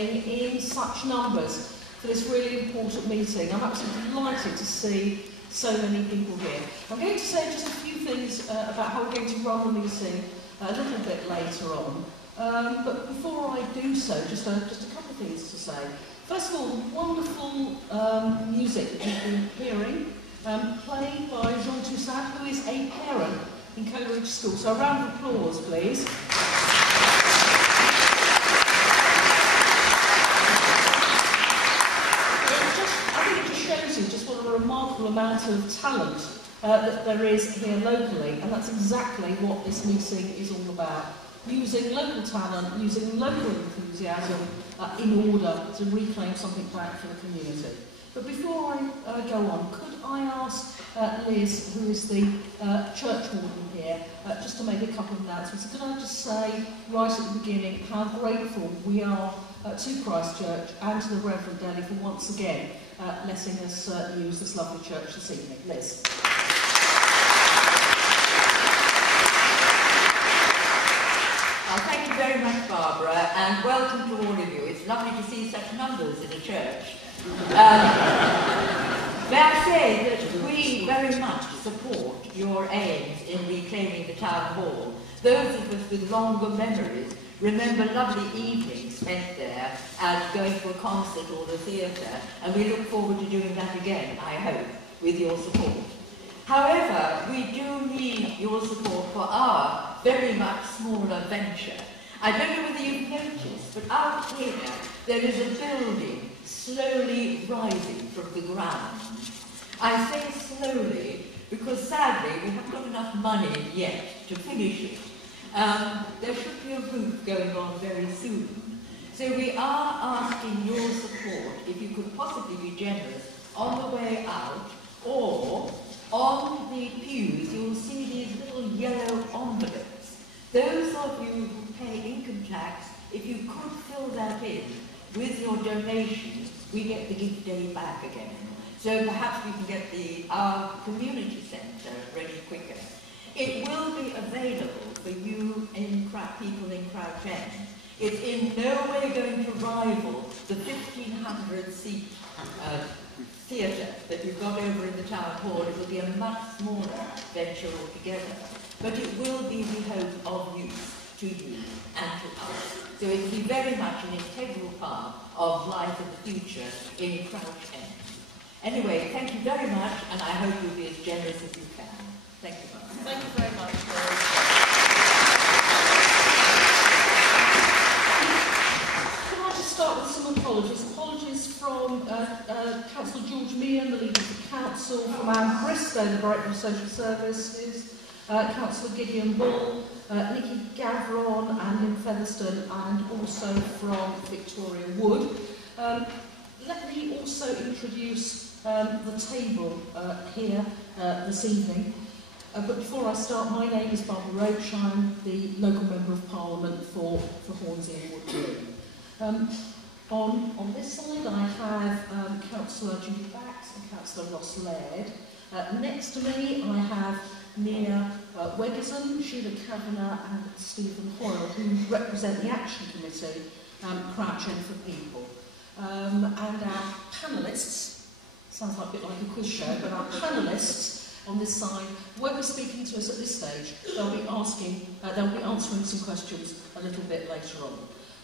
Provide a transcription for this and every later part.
coming in such numbers for this really important meeting. I'm absolutely delighted to see so many people here. I'm going to say just a few things about how we're going to run the meeting a little bit later on. But before I do so, just a couple of things to say. First of all, wonderful music that you've been hearing, played by Jean Toussaint, who is a parent in Coleridge School. So a round of applause, please. Just what a remarkable amount of talent that there is here locally, and that's exactly what this meeting is all about. Using local talent, using local enthusiasm in order to reclaim something back for the community. But before I go on, could I ask Liz, who is the church warden here, just to make a couple of announcements. Could I just say right at the beginning how grateful we are to Christchurch and to the Reverend Deli for once again letting us use this lovely church this evening. Liz. Thank you very much, Barbara, and welcome to all of you. It's lovely to see such numbers in a church. May I say that we very much support your aims in reclaiming the town hall. Those of us with longer memories remember lovely evenings spent there and going to a concert or the theatre, and we look forward to doing that again, I hope, with your support. However, we do need your support for our very much smaller venture. I don't know whether you've noticed, but out here there is a building slowly rising from the ground. I say slowly because sadly we haven't got enough money yet to finish it. There should be a roof going on very soon. So we are asking your support, if you could possibly be generous, on the way out, or on the pews you'll see these little yellow envelopes. Those of you who pay income tax, if you could fill that in with your donations, we get the gift day back again. So perhaps we can get our community centre ready quicker. It will be available for you people in Crouch End. It's in no way going to rival the 1,500-seat theatre that you've got over in the town hall. It will be a much smaller venture altogether. But it will be, we hope, of use to you and to us. So it will be very much an integral part of life in the future in Crouch End. Anyway, thank you very much, and I hope you'll be as generous as you can. Thank you very much. Thank you very much, Liz. Can I just start with some apologies? Apologies from Councillor George Meehan, the leader of the council, from Anne Bristow, the Director of Social Services, Councillor Gideon Bull, Nikki Gavron and Lynn Featherstone, and also from Victoria Wood. Let me also introduce the table here this evening. But before I start, my name is Barbara Roach. I'm the local Member of Parliament for Hornsey and Wood. On this side I have Councillor Judy Bax and Councillor Ross Laird. Next to me I have Mia Wegerson, Sheila Kavanagh and Stephen Hoyle, who represent the Action Committee, Crouch End for People. And our panellists, sounds like a bit like a quiz show, but our panellists on this side won't be speaking to us at this stage. They'll be answering some questions a little bit later on.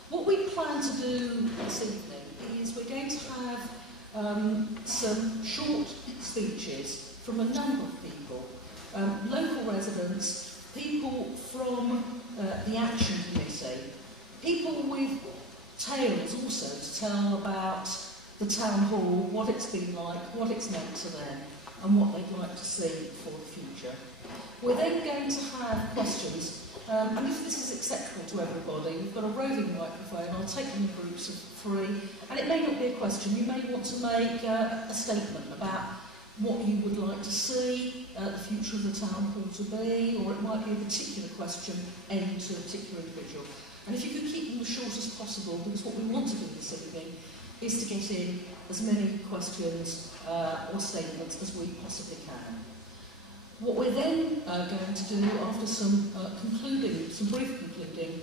What we plan to do this evening is we're going to have some short speeches from a number of people, local residents, people from the Action Committee, people with tales also to tell about the town hall, what it's been like, what it's meant to them, and what they'd like to see for the future. We're then going to have questions, and if this is acceptable to everybody, we've got a roving microphone. I'll take them in groups of 3, and it may not be a question. You may want to make a statement about what you would like to see the future of the town hall to be, or it might be a particular question aimed to a particular individual. And if you could keep them as short as possible, because what we want to do this evening is to get in as many questions or statements as we possibly can. What we're then going to do, after some brief concluding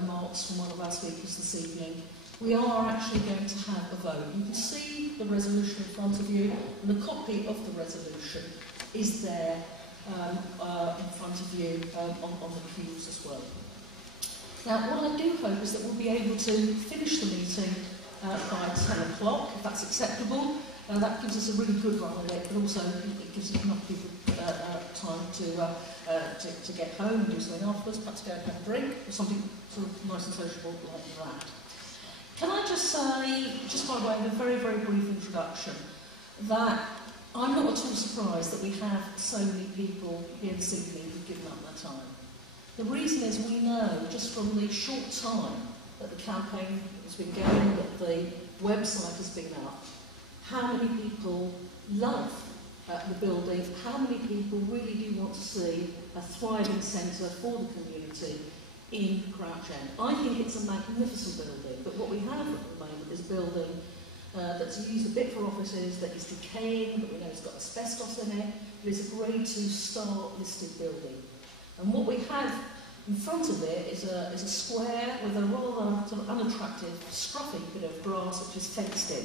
remarks from one of our speakers this evening, we are actually going to have a vote. You can see the resolution in front of you, and a copy of the resolution is there in front of you on the cubes as well. Now, what I do hope is that we'll be able to finish the meeting by 10 o'clock, if that's acceptable. That gives us a really good run of it, but also it gives enough people time to get home and do something afterwards, perhaps go and have a drink, or something sort of nice and sociable like that. Can I just say, just by way of a very, very brief introduction, that I'm not at all surprised that we have so many people here this evening who've given up their time. The reason is we know, just from the short time that the campaign has been going, that the website has been up, how many people love the building, how many people really do want to see a thriving centre for the community in Crouch End. I think it's a magnificent building, but what we have at the moment is a building that's used a bit for offices, that is decaying, but we know it's got asbestos in it. It is a Grade 2 star listed building. And what we have in front of it is a square with a rather sort of unattractive, scruffy bit of grass which is fenced in.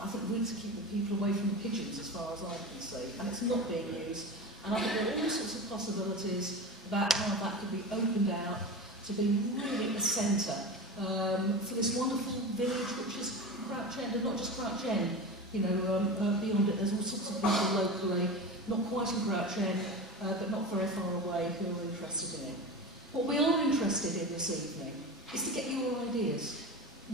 I think we need to keep the people away from the pigeons as far as I can see, and it's not being used. And I think there are all sorts of possibilities about how that could be opened out to be really a centre for this wonderful village which is Crouch End, and not just Crouch End. You know, beyond it, there's all sorts of people locally, not quite in Crouch End, but not very far away, who are interested in it. What we are interested in this evening is to get your ideas.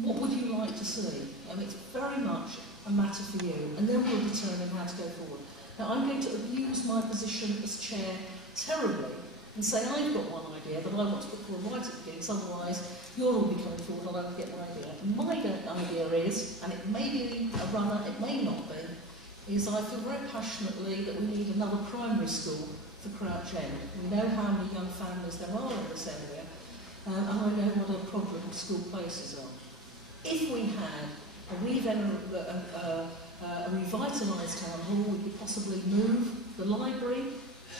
What would you like to see? It's very much a matter for you, and then we'll determine how to go forward. Now, I'm going to abuse my position as chair terribly and say I've got one idea that I want to put forward right at the beginning, otherwise you'll all be coming forward and I won't get my idea. And my idea is, and it may be a runner, it may not be, is I feel very passionately that we need another primary school for Crouch End. We know how many young families there are in this area, and I know what a problem school places are. If we had a revitalised town hall, we could possibly move the library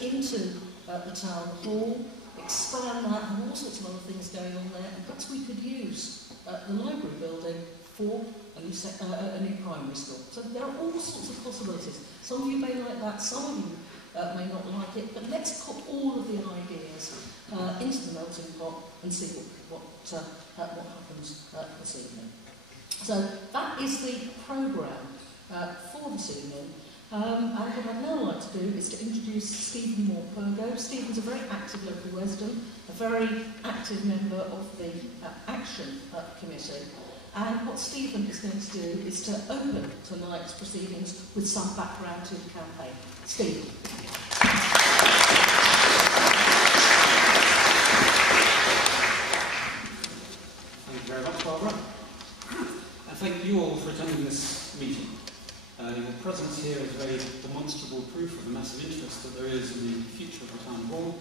into the town hall, expand that, and all sorts of other things going on there, and perhaps we could use the library building for a new primary school. So there are all sorts of possibilities. Some of you may like that, some of you may not like it, but let's put all of the ideas into the melting pot and see what happens this evening. So that is the programme for this evening. And what I'd now like to do is to introduce Stephen Moore-Pergo. Stephen's a very active local resident, a very active member of the Action Committee. And what Stephen is going to do is to open tonight's proceedings with some background to the campaign. Stephen. Thank you very much, Barbara. And thank you all for attending this meeting. Your presence here is very demonstrable proof of the massive interest that there is in the future of the Town Hall.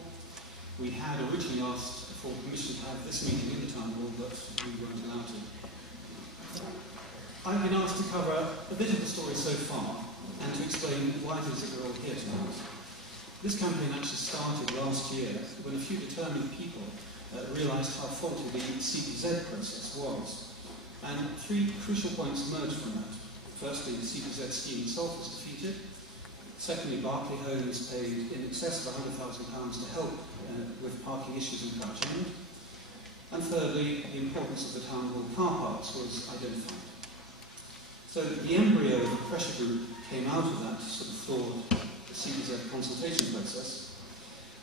We had originally asked for permission to have this meeting in the Town Hall, but we weren't allowed to. I've been asked to cover a bit of the story so far and to explain why it is that we're all here tonight. This campaign actually started last year when a few determined people realised how faulty the CPZ process was. And three crucial points emerged from that. Firstly, the CPZ scheme itself was defeated. Secondly, Berkeley Homes paid in excess of £100,000 to help with parking issues in Crouch End. And thirdly, the importance of the Town Hall car parks was identified. So the embryo of a pressure group came out of that sort of flawed CPZ consultation process.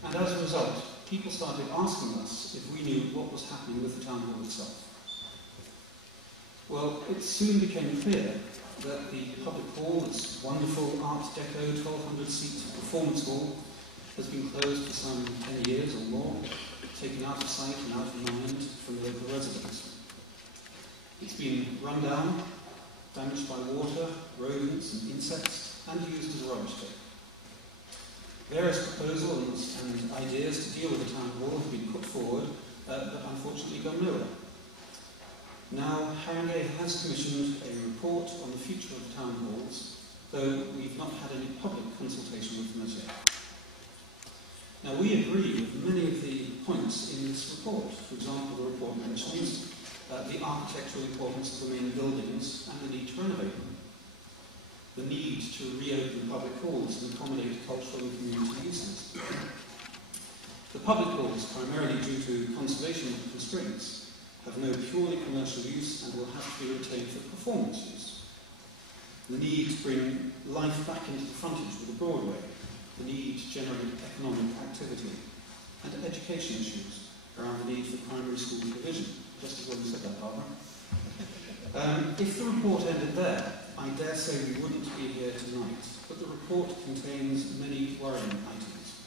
And as a result, people started asking us if we knew what was happening with the Town Hall itself. Well, it soon became clear that the public hall, this wonderful Art Deco 1,200-seat performance hall, has been closed for some 10 years or more, taken out of sight and out of mind from the local residents. It's been run down, damaged by water, rodents and insects, and used as a rubbish tip. Various proposals and ideas to deal with the town hall have been put forward, but unfortunately gone nowhere. Now, Haringey has commissioned a report on the future of town halls, though we've not had any public consultation with them as yet. Now, we agree with many of the points in this report. For example, the report mentions the architectural importance of the main buildings and the need to renovate them, the need to reopen public halls and accommodate cultural and community uses. The public halls, primarily due to conservation constraints, have no purely commercial use and will have to be retained for performance use. The need to bring life back into the frontage with the Broadway, the need to generate economic activity, and education issues around the need for primary school provision. Just as well you said that, Barbara. If the report ended there, I dare say we wouldn't be here tonight, but the report contains many worrying items.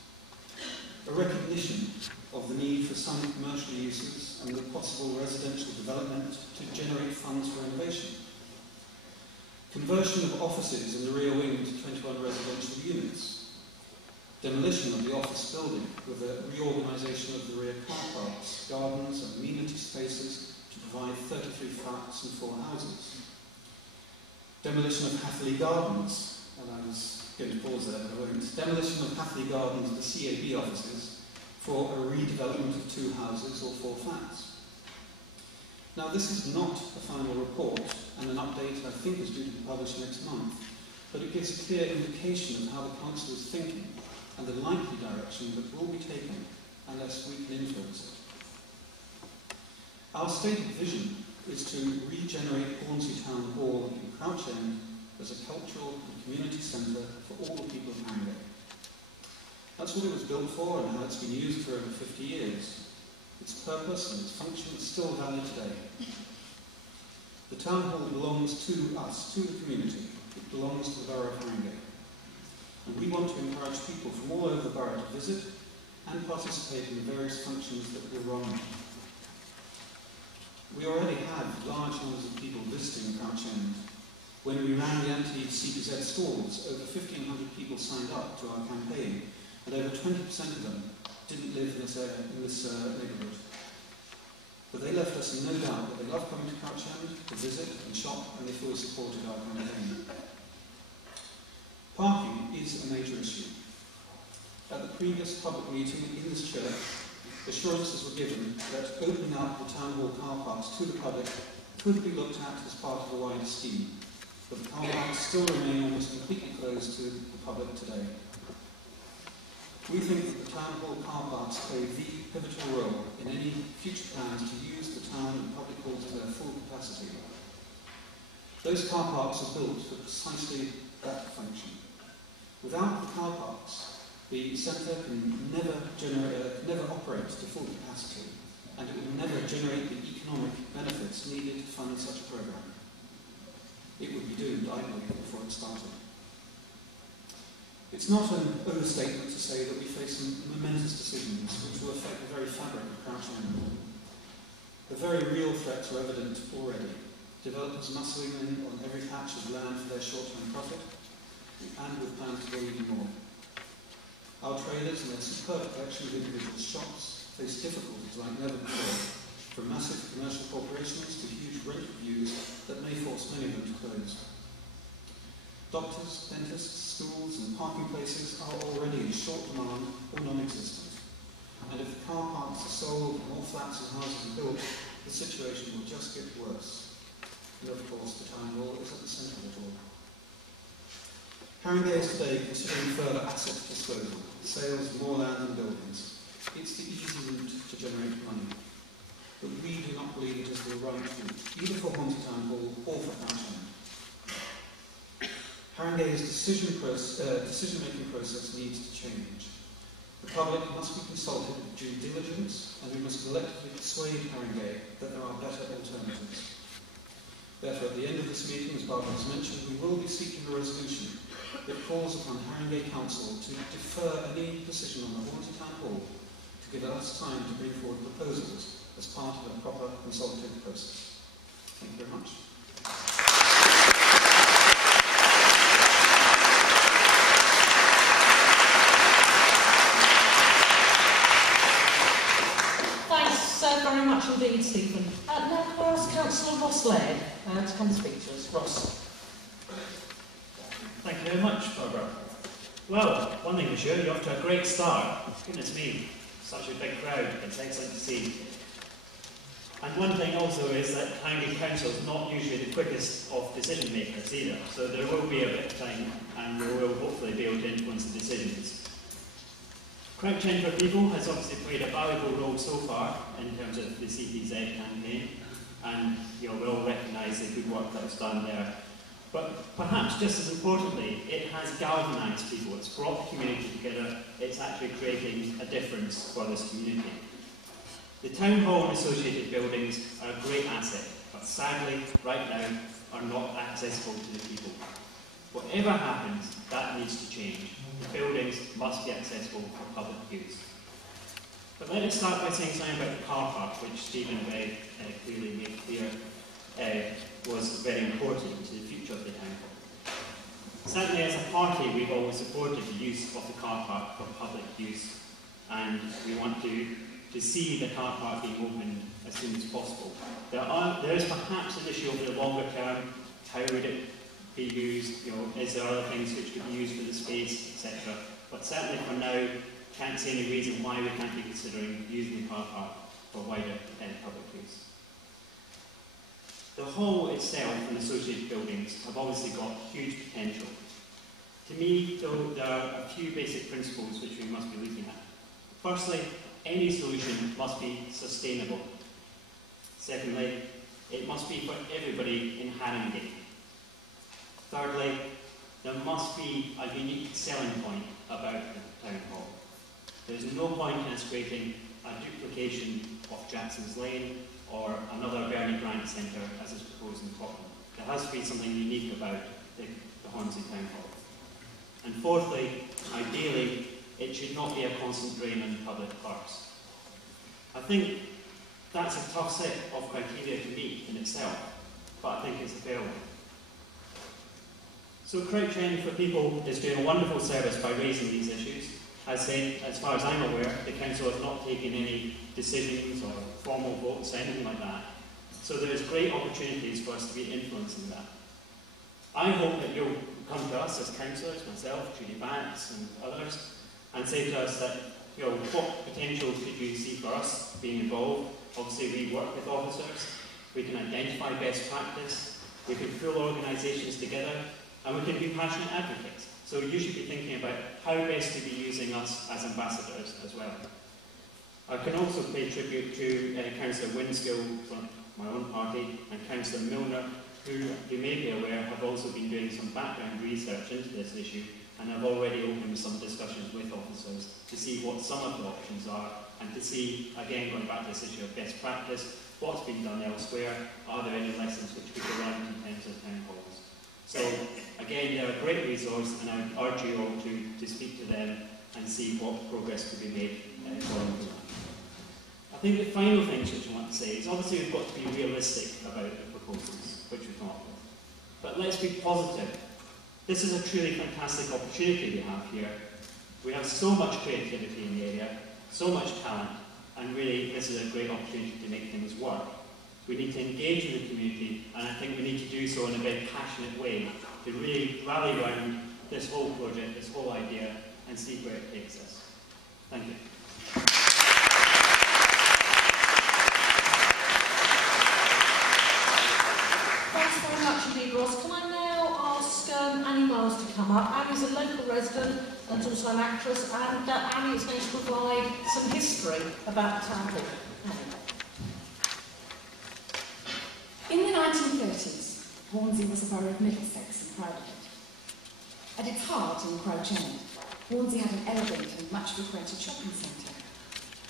A recognition of the need for some commercial uses and the possible residential development to generate funds for innovation. Conversion of offices in the rear wing to 21 residential units. Demolition of the office building with a reorganisation of the rear car parks, gardens and amenity spaces to provide 33 flats and 4 houses. Demolition of Hathley Gardens, and I was going to pause there, but I won't. Demolition of Hathley Gardens, the CAB offices, for a redevelopment of 2 houses or 4 flats. Now, this is not a final report, and an update I think is due to be published next month, but it gives a clear indication of how the Council is thinking and the likely direction that will be taken unless we can influence it. Our stated vision is to regenerate Hornsey Town Hall in Crouch End as a cultural and community centre for all the people of Harringay. That's what it was built for and how it's been used for over 50 years. Its purpose and its function is still valid today. The Town Hall belongs to us, to the community. It belongs to the Borough of Harringay. And we want to encourage people from all over the borough to visit and participate in the various functions that we're running. We already have large numbers of people visiting Crouch End. When we ran the anti-CPZ stalls, over 1,500 people signed up to our campaign, and over 20% of them didn't live in this neighbourhood. But they left us in no doubt that they love coming to Crouch End to visit and shop, and they fully supported our campaign. Parking is a major issue. At the previous public meeting in this church, assurances were given that opening up the Town Hall car parks to the public could be looked at as part of a wider scheme, but the car parks still remain almost completely closed to the public today. We think that the Town Hall car parks play the pivotal role in any future plans to use the town and public halls to their full capacity. Those car parks are built for precisely that function. Without the car parks, the centre can never operate to full capacity, and it will never generate the economic benefits needed to fund such a programme. It would be doomed, I believe, before it started. It's not an overstatement to say that we face some momentous decisions which will affect the very fabric of Crouch End. The very real threats are evident already. Developers muscling in on every patch of land for their short-term profit, and with plans to go even more. Our traders and their superb collection of individual shops face difficulties like never before, from massive commercial corporations to huge rent reviews that may force many of them to close. Doctors, dentists, schools and parking places are already in short demand or non-existent. And if the car parks are sold and more flats and houses are built, the situation will just get worse. And of course, the Town Hall is at the centre of it all. Harringay is today considering further asset disposal, sales of more land and buildings. It's the easy route to generate money. But we do not believe it is the right route, either for Hornsey Town Hall or for Crouch End. Harringay's decision-making process needs to change. The public must be consulted with due diligence, and we must collectively persuade Harringay that there are better alternatives. Therefore, at the end of this meeting, as Barbara has mentioned, we will be seeking a resolution that calls upon Harringay Council to defer any decision on the Hornsey Town Hall to give us time to bring forward proposals as part of a proper consultative process. Thank you very much. Very much indeed, Stephen. Now can I ask Councillor Ross Laird to come and speak to us. Ross. Thank you very much, Barbara. Well, one thing for sure, you're off to a great start. Goodness me, such a big crowd. It's excellent to see. And one thing also is that county council is not usually the quickest of decision makers either, so there will be a bit of time and we will hopefully be able to influence the decisions. Crouch End for People has obviously played a valuable role so far in terms of the CPZ campaign, and we all recognise the good work that was done there. But perhaps just as importantly, it has galvanised people, it's brought the community together, it's actually creating a difference for this community. The Town Hall and associated buildings are a great asset, but sadly, right now, are not accessible to the people. Whatever happens, that needs to change. The buildings must be accessible for public use. But let us start by saying something about the car park, which Stephen very clearly made clear was very important to the future of the town hall. Certainly as a party, we've always supported the use of the car park for public use, and we want to see the car park being opened as soon as possible. There is perhaps an issue over the longer term. How would it be used? Is there other things which could be used for the space, etc.? But certainly for now, can't see any reason why we can't be considering using the car park for wider public use. The hall itself and associated buildings have obviously got huge potential. To me, though, there are a few basic principles which we must be looking at. Firstly, any solution must be sustainable. Secondly, it must be for everybody in Haringey. Thirdly, there must be a unique selling point about the town hall. There's no point in us creating a duplication of Jackson's Lane or another Bernie Grant Centre as is proposed in Tottenham. There has to be something unique about the Hornsey Town Hall. And fourthly, ideally, it should not be a constant drain on public parks. I think that's a tough set of criteria to meet in itself, but I think it's a fair one. So Crouch End for People is doing a wonderful service by raising these issues. As far as I'm aware, the council has not taken any decisions or formal votes or anything like that. So there's great opportunities for us to be influencing that. I hope that you'll come to us as councillors, myself, Judy Banks and others, and say to us that, what potential could you see for us being involved? Obviously we work with officers, we can identify best practice, we can pull organisations together, and we can be passionate advocates. So you should be thinking about how best to be using us as ambassadors as well. I can also pay tribute to Councillor Winskill from my own party and Councillor Milner, who you may be aware have also been doing some background research into this issue and have already opened some discussions with officers to see what some of the options are and to see, again going back to this issue of best practice, what's been done elsewhere, are there any lessons which could be learned in terms of town halls. So again, they're a great resource and I would urge you all to speak to them and see what progress could be made following from that. I think the final thing which I want to say is obviously we've got to be realistic about the proposals which we come up with. But let's be positive. This is a truly fantastic opportunity we have here. We have so much creativity in the area, so much talent, and really this is a great opportunity to make things work. We need to engage with the community, and I think we need to do so in a very passionate way to really rally around this whole project, this whole idea, and see where it takes us. Thank you. Thanks very much indeed, Ross. Can I now ask Annie Miles to come up? Annie's a local resident and also an actress, and Annie is going to provide some history about the town hall. In the 1930s, Hornsey was a borough of Middlesex and proud of it. At its heart, in Crouch End, Hornsey had an elegant and much frequented shopping centre.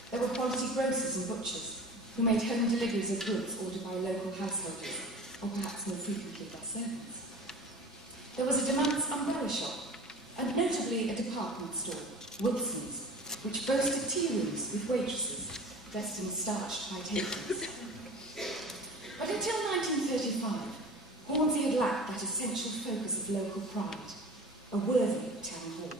There were quality grocers and butchers who made home deliveries of goods ordered by local householders, or perhaps more frequently by servants. There was a Demant's umbrella shop, and notably a department store, Wilson's, which boasted tea rooms with waitresses dressed in starched white aprons. But until 1935, Hornsey had lacked that essential focus of local pride, a worthy town hall.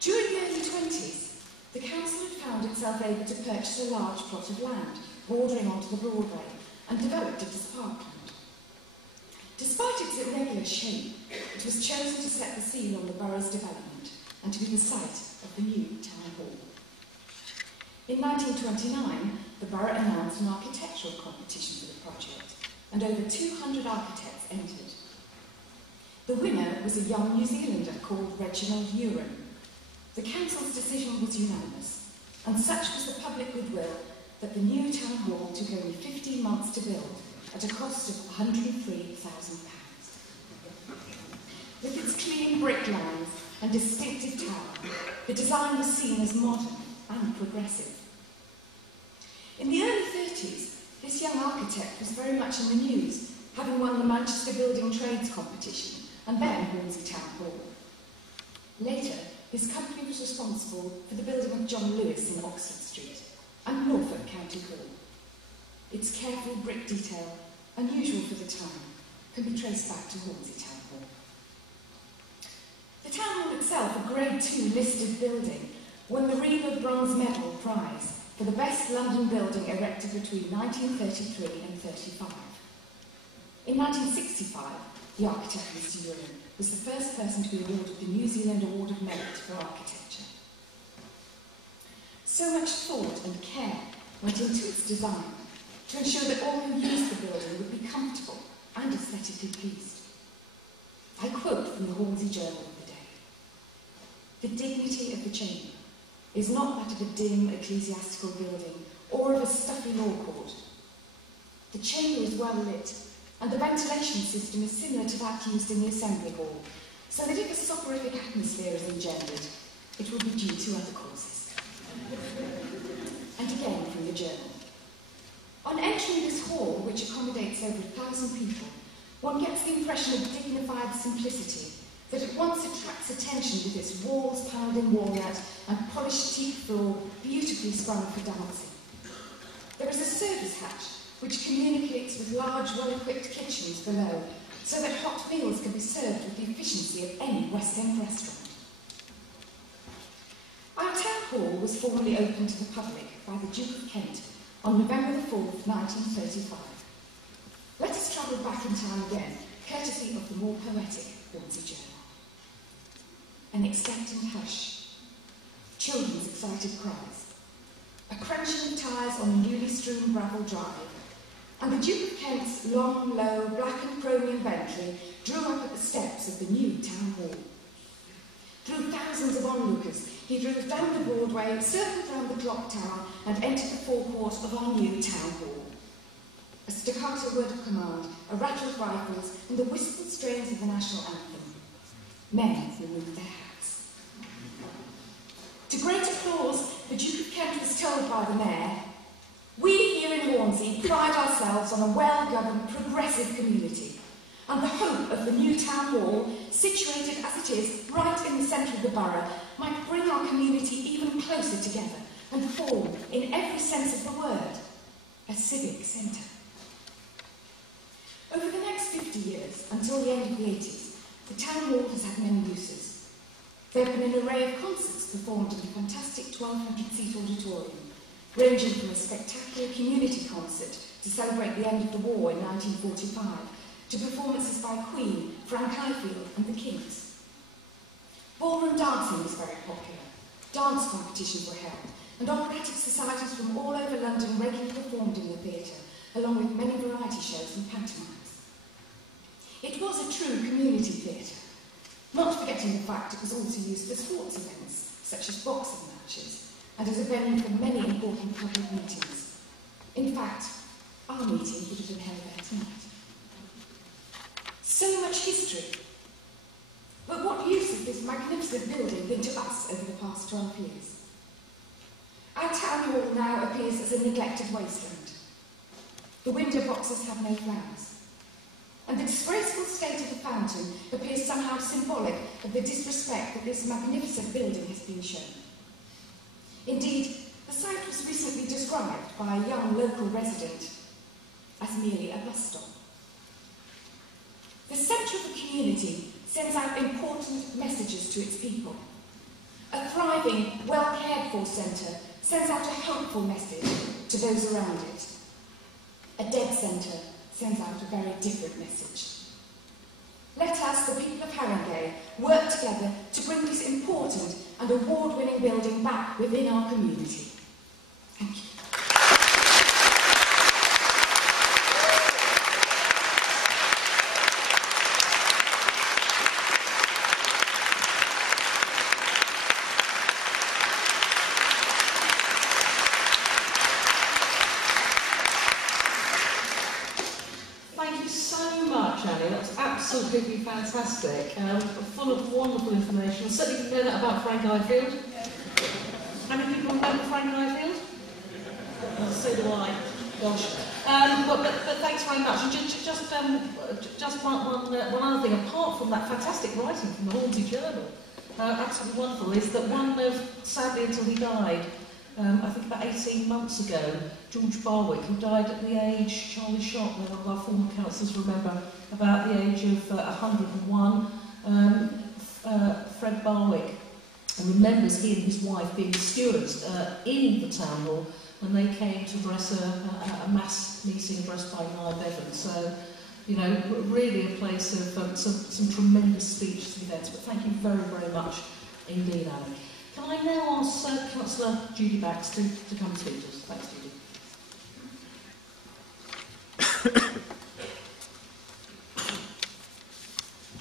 During the early 20s, the council had found itself able to purchase a large plot of land bordering onto the Broadway and developed it as parkland. Despite its irregular shape, it was chosen to set the seal on the borough's development and to be the site of the new town hall. In 1929, the borough announced an architectural competition for the project, and over 200 architects entered. The winner was a young New Zealander called Reginald Uren. The council's decision was unanimous, and such was the public goodwill that the new town hall took only 15 months to build at a cost of £103,000. With its clean brick lines and distinctive tower, the design was seen as modern and progressive. In the early 30s, this young architect was very much in the news, having won the Manchester Building Trades competition and then Hornsey Town Hall. Later, his company was responsible for the building of John Lewis in Oxford Street and Norfolk County Hall. Its careful brick detail, unusual for the time, can be traced back to Hornsey Town Hall. The town hall itself, a Grade II listed building, won the Reaver Bronze Medal Prize for the best London building erected between 1933 and 35. In 1965, the architect Mr. Uren was the first person to be awarded the New Zealand Award of Merit for Architecture. So much thought and care went into its design to ensure that all who used the building would be comfortable and aesthetically pleased. I quote from the Hornsey Journal of the day. "The dignity of the chamber is not that of a dim ecclesiastical building or of a stuffy law court. The chamber is well lit, and the ventilation system is similar to that used in the Assembly Hall, so that if a soporific atmosphere is engendered, it will be due to other causes." And again from the journal. "On entering this hall, which accommodates over 1,000 people, one gets the impression of dignified simplicity that at once attracts attention with its walls panelled in walnut and polished teak floor beautifully sprung for dancing. There is a service hatch which communicates with large, well-equipped kitchens below, so that hot meals can be served with the efficiency of any West End restaurant. Our town hall was formally opened to the public by the Duke of Kent on November the 4th, 1935. Let us travel back in time again, courtesy of the more poetic Hornsey Journal. An expectant hush, children's excited cries, a crunching of tyres on the newly strewn gravel drive, and the Duke of Kent's long, low, black and chromium Bentley drew up at the steps of the new town hall. Through thousands of onlookers, he drove down the Broadway, circled round the clock tower, and entered the forecourt of our new town hall. A staccato word of command, a rattle of rifles, and the whispered strains of the national anthem. Men removed their hats. To great applause, the Duke of Kent was told by the mayor, "We here in Hornsey pride ourselves on a well-governed, progressive community, and the hope of the new town hall, situated as it is right in the centre of the borough, might bring our community even closer together and form, in every sense of the word, a civic centre." Over the next 50 years, until the end of the 80s, the town hall has had many uses. There have been an array of concerts performed in the fantastic 1,200-seat auditorium, ranging from a spectacular community concert to celebrate the end of the war in 1945, to performances by Queen, Frank Highfield and the Kings. Ballroom dancing was very popular. Dance competitions were held, and operatic societies from all over London regularly performed in the theatre, along with many variety shows and pantomimes. It was a true community theatre, not forgetting the fact it was also used for sports events, such as boxing matches, and as a venue for many important public meetings. In fact, our meeting would have been held there tonight. So much history. But what use has this magnificent building been to us over the past 12 years? Our town hall now appears as a neglected wasteland. The window boxes have no flowers. And the disgraceful state of the fountain appears somehow symbolic of the disrespect that this magnificent building has been shown. Indeed, the site was recently described by a young local resident as merely a bus stop. The centre of the community sends out important messages to its people. A thriving, well-cared-for centre sends out a hopeful message to those around it. A dead centre sends out a very different message. Let us, the people of Haringey, work together to bring this important and award-winning building back within our community. Thank you. absolutely fantastic, full of wonderful information. I certainly didn't know that about Frank Ifield. How many people remember Frank Ifield? So do I. Gosh. But thanks very much. And just one other thing, apart from that fantastic writing from the Hornsey Journal, absolutely wonderful, is that sadly until he died, I think about 18 months ago, George Barwick, who died at the age, Charlie Shot, one of our former councillors remember, about the age of 101, Fred Barwick, and remembers he and his wife being stewards in the town hall when they came to address a mass meeting addressed by Nye Bevan. So, you know, really a place of some tremendous speeches and events. But thank you very, very much indeed, Ali. Can I now ask Councillor Judy Bax to come and speak to us? Thanks, Judy.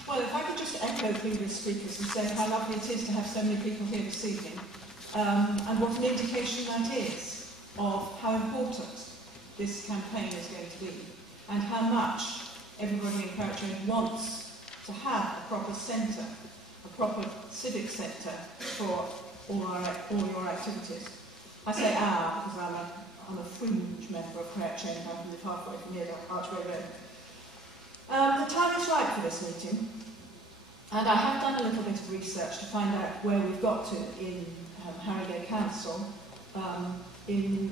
Well, if I could just echo previous speakers and say how lovely it is to have so many people here this evening, and what an indication that is of how important this campaign is going to be, and how much everybody in Crouch End wants to have a proper centre, a proper civic centre for all your activities. I say our because I'm a fringe member of Crouch End. I live halfway from here, Archway Road. The time is right for this meeting, and I have done a little bit of research to find out where we've got to in Harrogate Council, in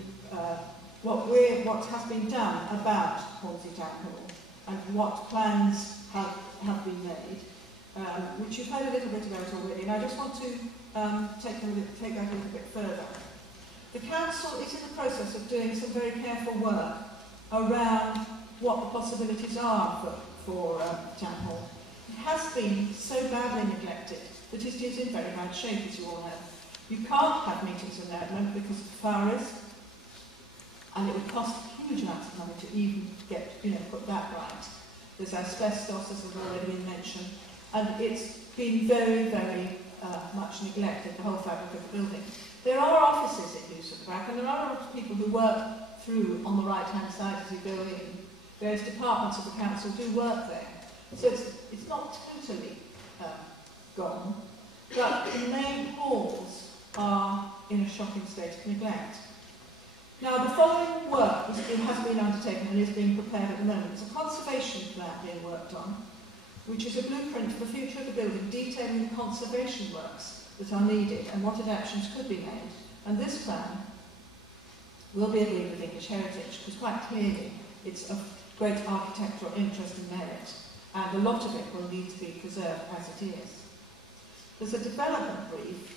what has been done about Hornsey Town Hall, and what plans have been made, which you've heard a little bit about already, and I just want to take that a little bit further. The Council is in the process of doing some very careful work around what the possibilities are for Town Hall. It has been so badly neglected that it is in very bad shape, as you all know. You can't have meetings in there at the moment because of the fire risk, and it would cost huge amounts of money to even get, put that right. There's asbestos, as has already been mentioned, and it's been very, very much neglected, the whole fabric of the building. There are offices in use at the back, and there are a lot of people who work through on the right-hand side as you go in. Various departments of the council do work there. So it's not totally gone, but the main halls are in a shocking state of neglect. Now, the following work has been undertaken and is being prepared at the moment. It's a conservation plan being worked on, which is a blueprint for the future of the building, detailing the conservation works that are needed and what adaptations could be made. And this plan will be agreed with English Heritage, because quite clearly it's of great architectural interest and merit, and a lot of it will need to be preserved as it is. There's a development brief,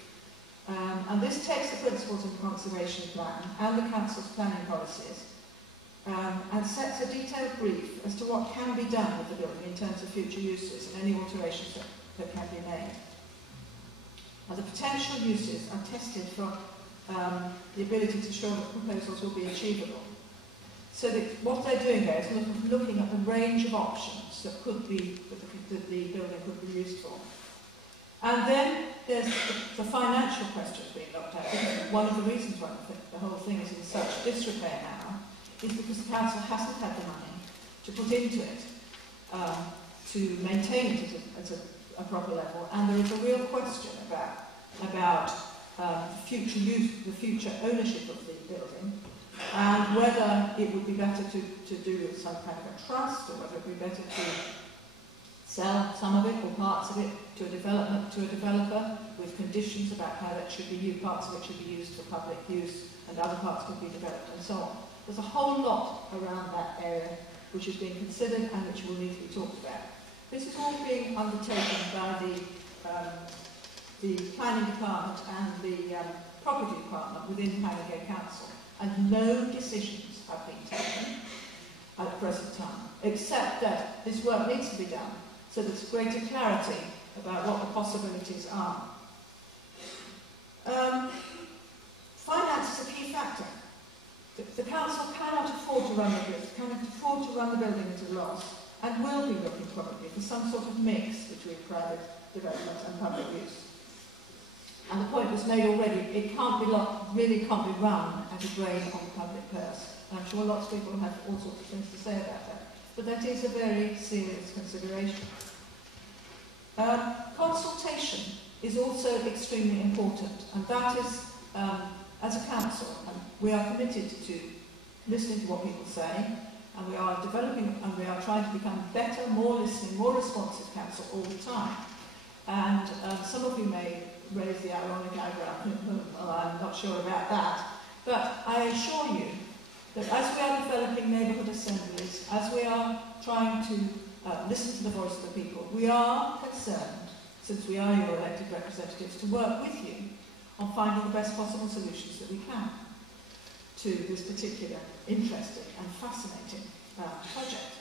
and this takes the principles of the conservation plan and the council's planning policies, and sets a detailed brief as to what can be done with the building in terms of future uses and any alterations that can be made. Now, the potential uses are tested for the ability to show that proposals will be achievable. So what they're doing there is looking at the range of options that the building could be used for. And then there's the financial questions being looked at. Because one of the reasons why the whole thing is in such disrepair now is because the council hasn't had the money to put into it to maintain it at a proper level. And there is a real question about future use, the future ownership of the building, and whether it would be better to do some kind of a trust, or whether it would be better to sell some of it or parts of it to a developer with conditions about how that should be used. Parts of it should be used for public use, and other parts could be developed, and so on. There's a whole lot around that area which is being considered and which will need to be talked about. This is all being undertaken by the planning department and the property department within Harrogate Council, and no decisions have been taken at the present time, except that this work needs to be done so there's greater clarity about what the possibilities are. Finance is a key factor. The council cannot afford to run the building at a loss, and will be looking probably for some sort of mix between private development and public use. And the point was made already, it really can't be run as a drain on the public purse. And I'm sure lots of people have all sorts of things to say about that. But that is a very serious consideration. Consultation is also extremely important, and that is, as a council, we are committed to listening to what people say, and we are developing and we are trying to become better, more listening, more responsive council all the time. And some of you may raise the ironic eyebrow, well, I'm not sure about that, but I assure you that as we are developing neighbourhood assemblies, as we are trying to listen to the voice of the people, we are concerned, since we are your elected representatives, to work with you on finding the best possible solutions that we can to this particular interesting and fascinating project.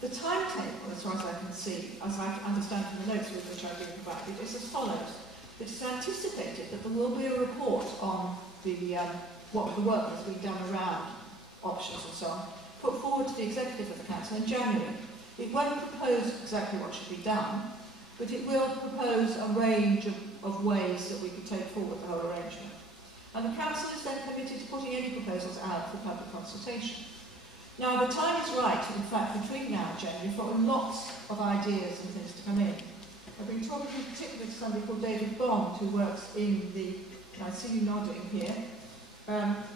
The timetable, as far as I can see, as I understand from the notes with which I've been provided, is as follows. It is anticipated that there will be a report on the what the work has been done around options and so on, put forward to the executive of the council in January. It won't propose exactly what should be done, but it will propose a range of ways that we could take forward the whole arrangement. And the council is then committed to putting any proposals out for public consultation. Now, the time is right, in fact, between now and January, for lots of ideas and things to come in. I've been talking in particular to somebody called David Bond, who works in the, I see you nodding here,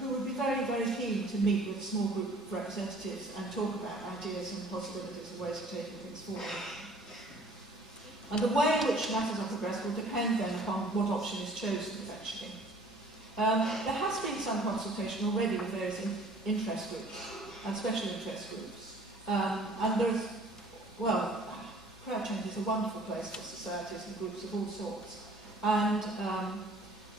who would be very, very keen to meet with a small group of representatives and talk about ideas and possibilities and ways of taking things forward. And the way in which matters are progressed will depend then upon what option is chosen eventually. There has been some consultation already with various interest groups and special interest groups. And there's, well, Crouch End is a wonderful place for societies and groups of all sorts. And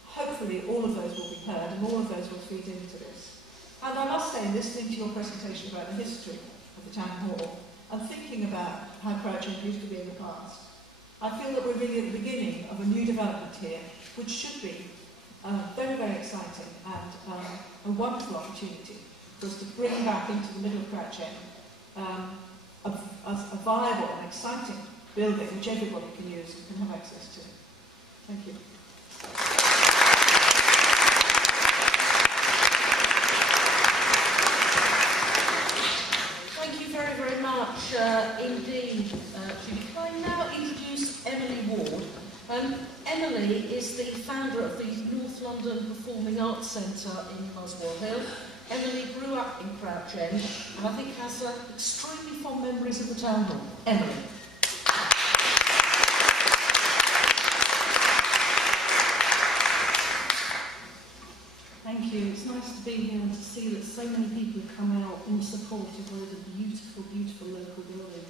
hopefully all of those will be heard and all of those will feed into this. And I must say, listening to your presentation about the history of the town hall and thinking about how Crouch End used to be in the past, I feel that we're really at the beginning of a new development here, which should be very, very exciting and a wonderful opportunity for us to bring back into the middle of Crouch End a viable and exciting building which everybody can use and can have access to. Thank you. Thank you very, very much indeed, Judy. Can I now introduce Emily Ward? Emily is the founder of the North London Performing Arts Centre in Muswell Hill. Emily grew up in Crouch End and I think has extremely fond memories of the town hall. Emily. Thank you. It's nice to be here and to see that so many people have come out in support of what is a beautiful, beautiful local building.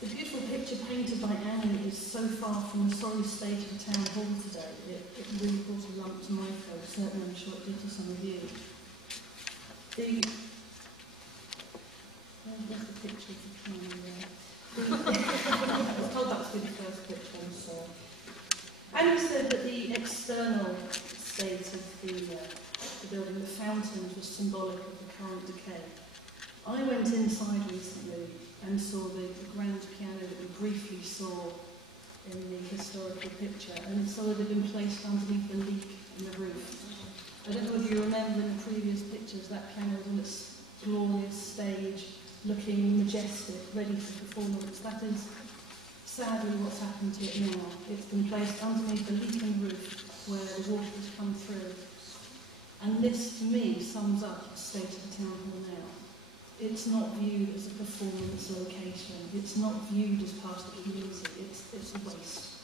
The beautiful picture painted by Annie is so far from the sorry state of the town hall today. It really brought a lump to my throat. Certainly I'm sure it did to some of you. Where's the picture of the town there? I was told that was the first picture, I'm sorry. Annie said that the external state of the building, the fountains, was symbolic of the current decay. I went inside recently and saw the grand piano that we briefly saw in the historical picture, and saw it had been placed underneath the leak in the roof. I don't know whether you remember in the previous pictures that piano was on its glorious stage, looking majestic, ready for performance. That is sadly what's happened to it now. It's been placed underneath the leak in the roof where the water has come through. And this, to me, sums up the state of the town hall now. It's not viewed as a performance location. It's not viewed as part of the community. It's a waste.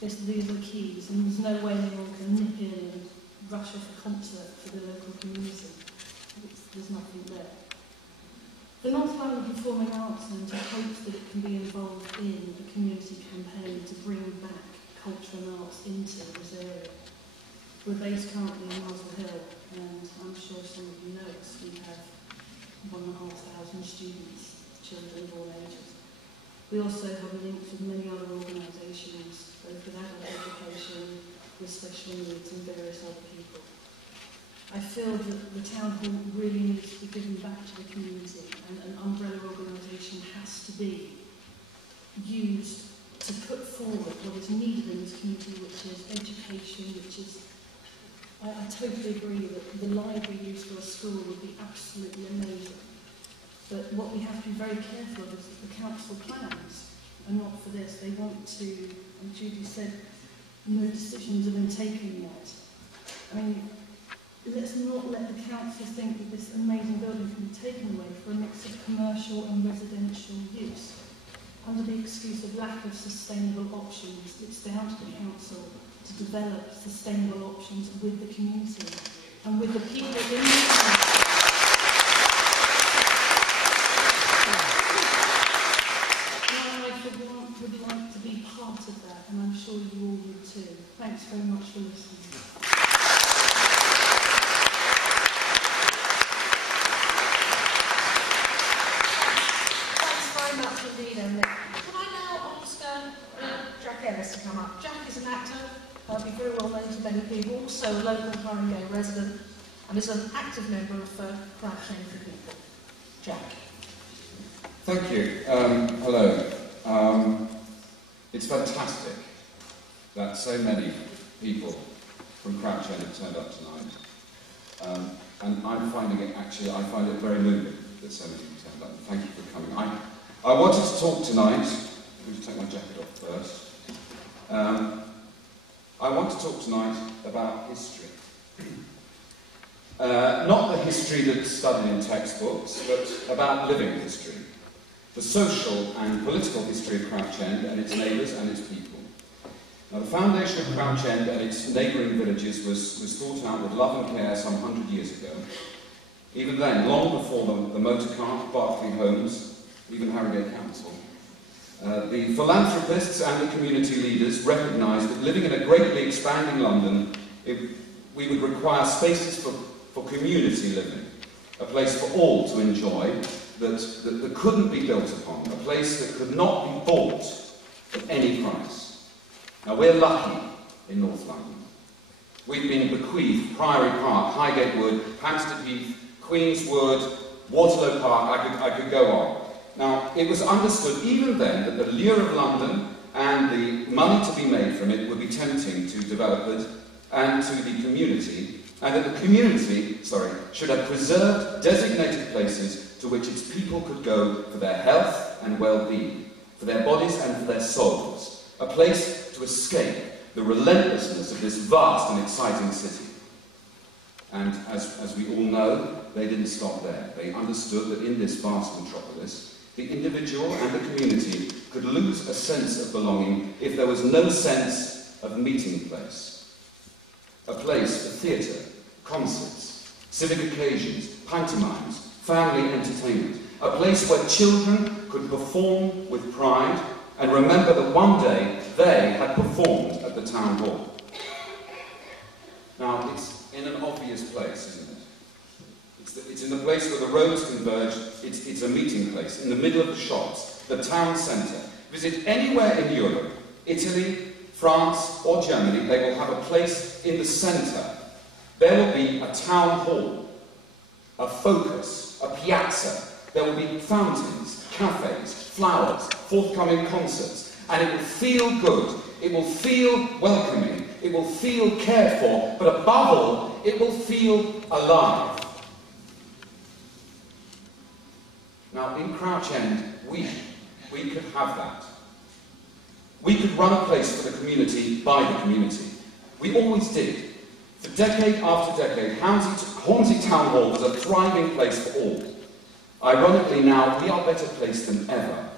These are keys, and there's no way anyone can nip in and rush off a concert for the local community. There's nothing there. The North London Performing Arts Centre hopes that it can be involved in a community campaign to bring back culture and arts into this area. We're based currently in Muswell Hill, and I'm sure some of you know it. We have 1,500 students, children of all ages. We also have links with many other organisations, both with adult education, with special needs and various other people. I feel that the town hall really needs to be given back to the community, and an umbrella organisation has to be used to put forward what is needed in this community, which is education, which is... I totally agree that the library used for a school would be absolutely amazing. But what we have to be very careful of is that the council plans are not for this. They want to, and Judy said, no decisions have been taken yet. I mean, let's not let the council think that this amazing building can be taken away for a mix of commercial and residential use. Under the excuse of lack of sustainable options, it's down to the council to develop sustainable options with the community and with the people in the council. Would like to be part of that, and I'm sure you all would too. Thanks very much for listening. Thanks very much indeed, Emily. Can I now ask Jack Ellis to come up? Jack is an actor, be very well known to many people, also a local Hornsey resident, and is an active member of Crouch End for People. Jack. Thank you. Hello. It's fantastic that so many people from Crouch End have turned up tonight. And I'm finding it, actually, I find it very moving that so many people turned up. Thank you for coming. I wanted to talk tonight, let me just take my jacket off first. I want to talk tonight about history. Not the history that's studied in textbooks, but about living history. The social and political history of Crouch End and its neighbours and its people. Now, the foundation of Crouch End and its neighbouring villages was thought out with love and care some 100 years ago. Even then, long before the motor car, Berkeley Homes, even Harrogate Council, the philanthropists and the community leaders recognised that living in a greatly expanding London, we would require spaces for community living, a place for all to enjoy, that couldn't be built upon, a place that could not be bought at any price. Now, we're lucky in North London. We've been bequeathed Priory Park, Highgate Wood, Hampstead Heath, Queen's Wood, Waterloo Park, I could go on. Now, it was understood even then that the lure of London and the money to be made from it would be tempting to developers and to the community, and that the community, should have preserved designated places to which its people could go for their health and well-being, for their bodies and for their souls, a place to escape the relentlessness of this vast and exciting city. And as we all know, they didn't stop there. They understood that in this vast metropolis, the individual and the community could lose a sense of belonging if there was no sense of meeting place. A place for theatre, concerts, civic occasions, pantomimes, family entertainment. A place where children could perform with pride and remember that one day they had performed at the town hall. Now, it's in an obvious place, isn't it? It's in the place where the roads converge. It's a meeting place, in the middle of the shops, the town centre. Visit anywhere in Europe, Italy, France or Germany, they will have a place in the centre. There will be a town hall, a focus, a piazza. There will be fountains, cafes, flowers, forthcoming concerts, and it will feel good. It will feel welcoming. It will feel cared for, but above all, it will feel alive. Now, in Crouch End, we could have that. We could run a place for the community by the community. We always did. For decade after decade, Hornsey Town Hall was a thriving place for all. Ironically now, we are better placed than ever.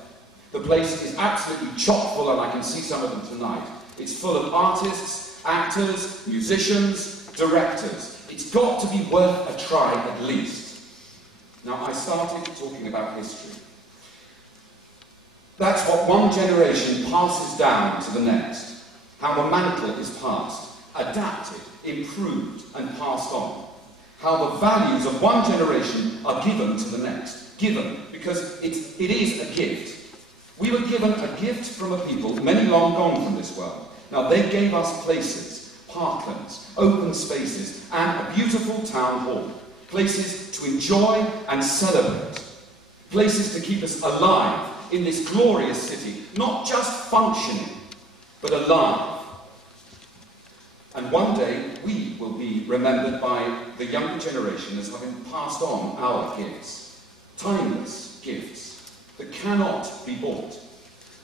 The place is absolutely chock full, and I can see some of them tonight. It's full of artists, actors, musicians, directors. It's got to be worth a try at least. Now, I started talking about history. That's what one generation passes down to the next. How the mantle is passed, adapted, improved and passed on. How the values of one generation are given to the next. Given, because it is a gift. We were given a gift from a people, many long gone from this world. Now, they gave us places, parklands, open spaces, and a beautiful town hall. Places to enjoy and celebrate. Places to keep us alive in this glorious city. Not just functioning, but alive. And one day, we will be remembered by the younger generation as having passed on our gifts timeless gifts that cannot be bought.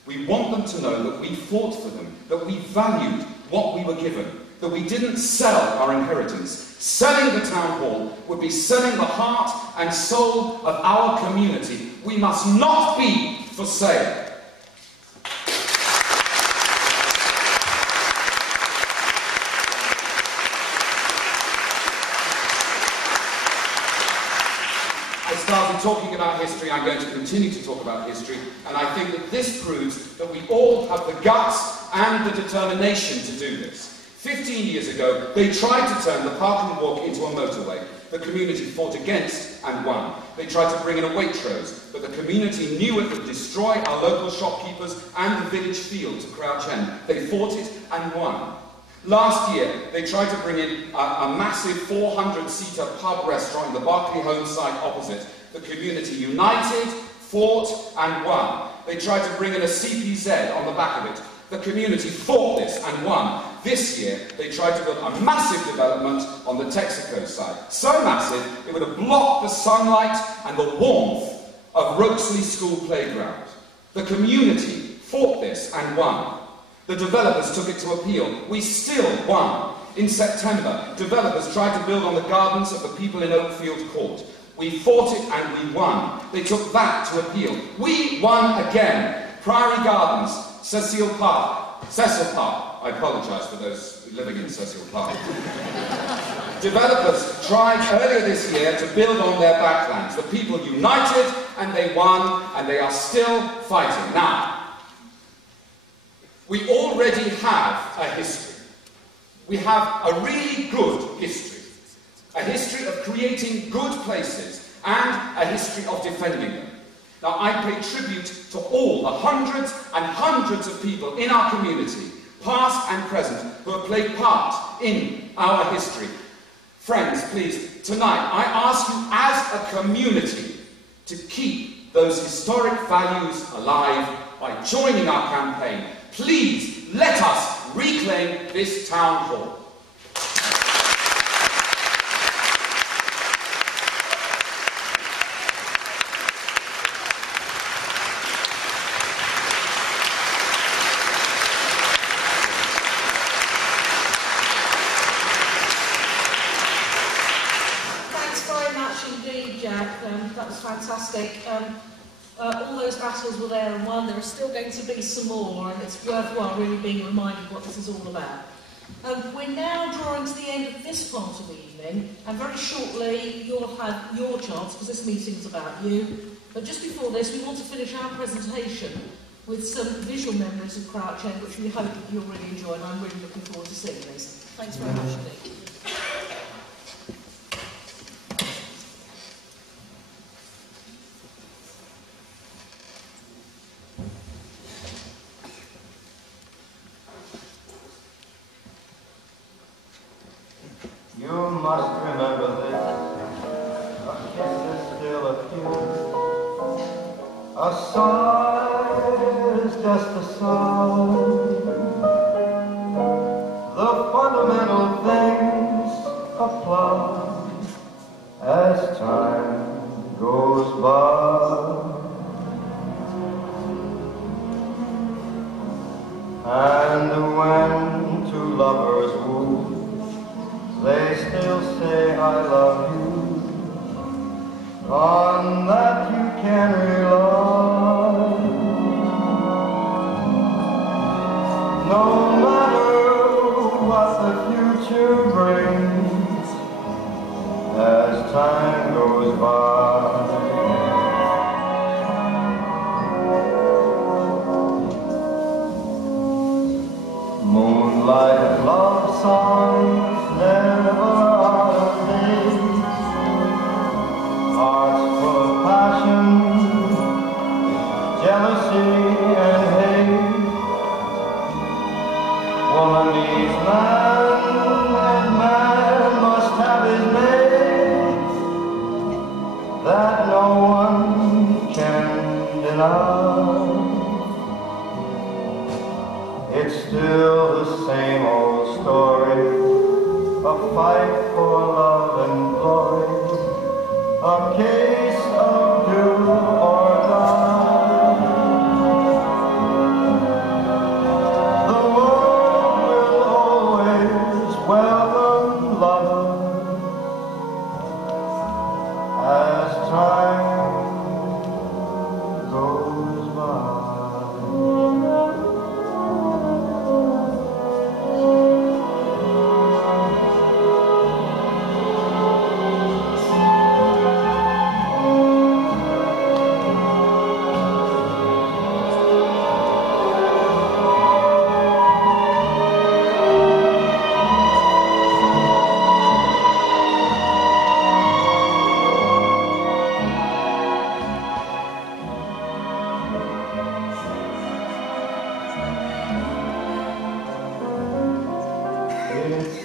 We want them to know that we fought for them, that we valued what we were given, that we didn't sell our inheritance. Selling the town hall would be selling the heart and soul of our community. We must not be for sale. I started talking about history, I'm going to continue to talk about history, and I think that this proves that we all have the guts and the determination to do this. 15 years ago, they tried to turn the Park and Walk into a motorway. The community fought against and won. They tried to bring in a Waitrose, but the community knew it would destroy our local shopkeepers and the village field to Crouch End. They fought it and won. Last year, they tried to bring in a massive 400-seater pub restaurant in the Berkeley home site opposite. The community united, fought and won. They tried to bring in a CPZ on the back of it. The community fought this and won. This year, they tried to build a massive development on the Texaco site. So massive, it would have blocked the sunlight and the warmth of Rokesley School playground. The community fought this and won. The developers took it to appeal. We still won. In September, developers tried to build on the gardens of the people in Oakfield Court. We fought it and we won. They took that to appeal. We won again. Priory Gardens, Cecil Park, I apologise for those living in Cecil Park. Developers tried earlier this year to build on their backlands. The people united and they won, and they are still fighting. Now, we already have a history. We have a really good history. A history of creating good places and a history of defending them. Now, I pay tribute to all the hundreds and hundreds of people in our community, past and present, who have played part in our history. Friends, please, tonight I ask you as a community to keep those historic values alive by joining our campaign. Please, let us reclaim this town hall. That was fantastic. All those battles were there and won. There are still going to be some more, and it's worthwhile really being reminded what this is all about. We're now drawing to the end of this part of the evening, and very shortly you'll have your chance, because this meeting's about you. But just before this, we want to finish our presentation with some visual memories of Crouch End, which we hope you'll really enjoy, and I'm really looking forward to seeing these. Thanks very much indeed. You must remember this, a kiss is still a kiss, a sigh is just a sigh. The fundamental things apply as time goes by. And when two lovers woo, they still say I love you, on that you can rely. No matter what the future brings, as time goes by. Moonlight love songs never out of date. Hearts full of passion, jealousy and hate. Woman needs man, and man must have his mate. That no one can deny. It's still the same old story, a fight for love and glory, a case of do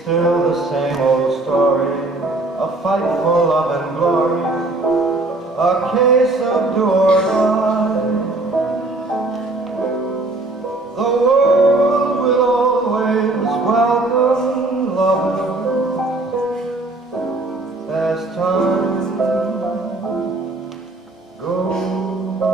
still the same old story, a fight for love and glory, a case of do or die. The world will always welcome lovers as time goes by.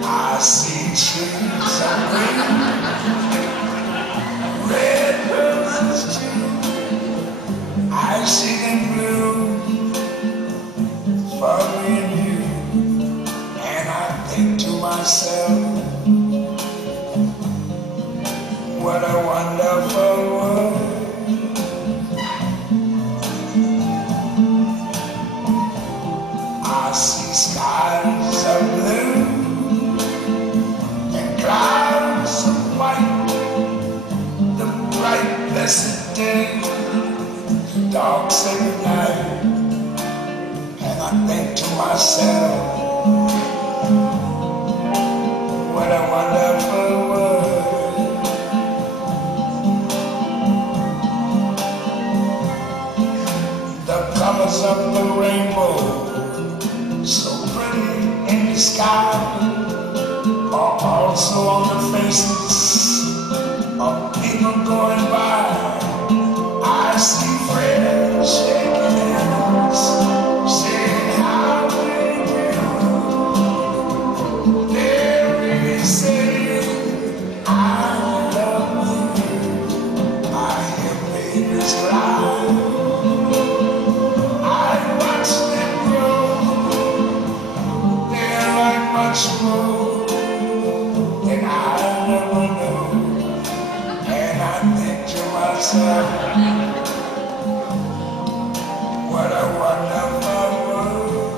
I see trees of green, red roses too. I see them bloom for me and you, and I think to myself, what a wonderful world. I see skies of blue, clouds of white, the bright blessed day, the dark sacred night, and I think to myself, what a wonderful world. The colors of the rainbow, so pretty in the sky, are also on the faces of people going by. I see friends shaking hands, saying how do you do. They're really saying I love you. I hear babies cry. I watch them grow. They're like much more and I never knew, and I think to myself, what a wonderful world.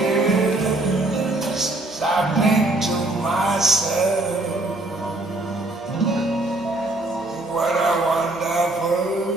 Yes, I think to myself, what a wonderful world.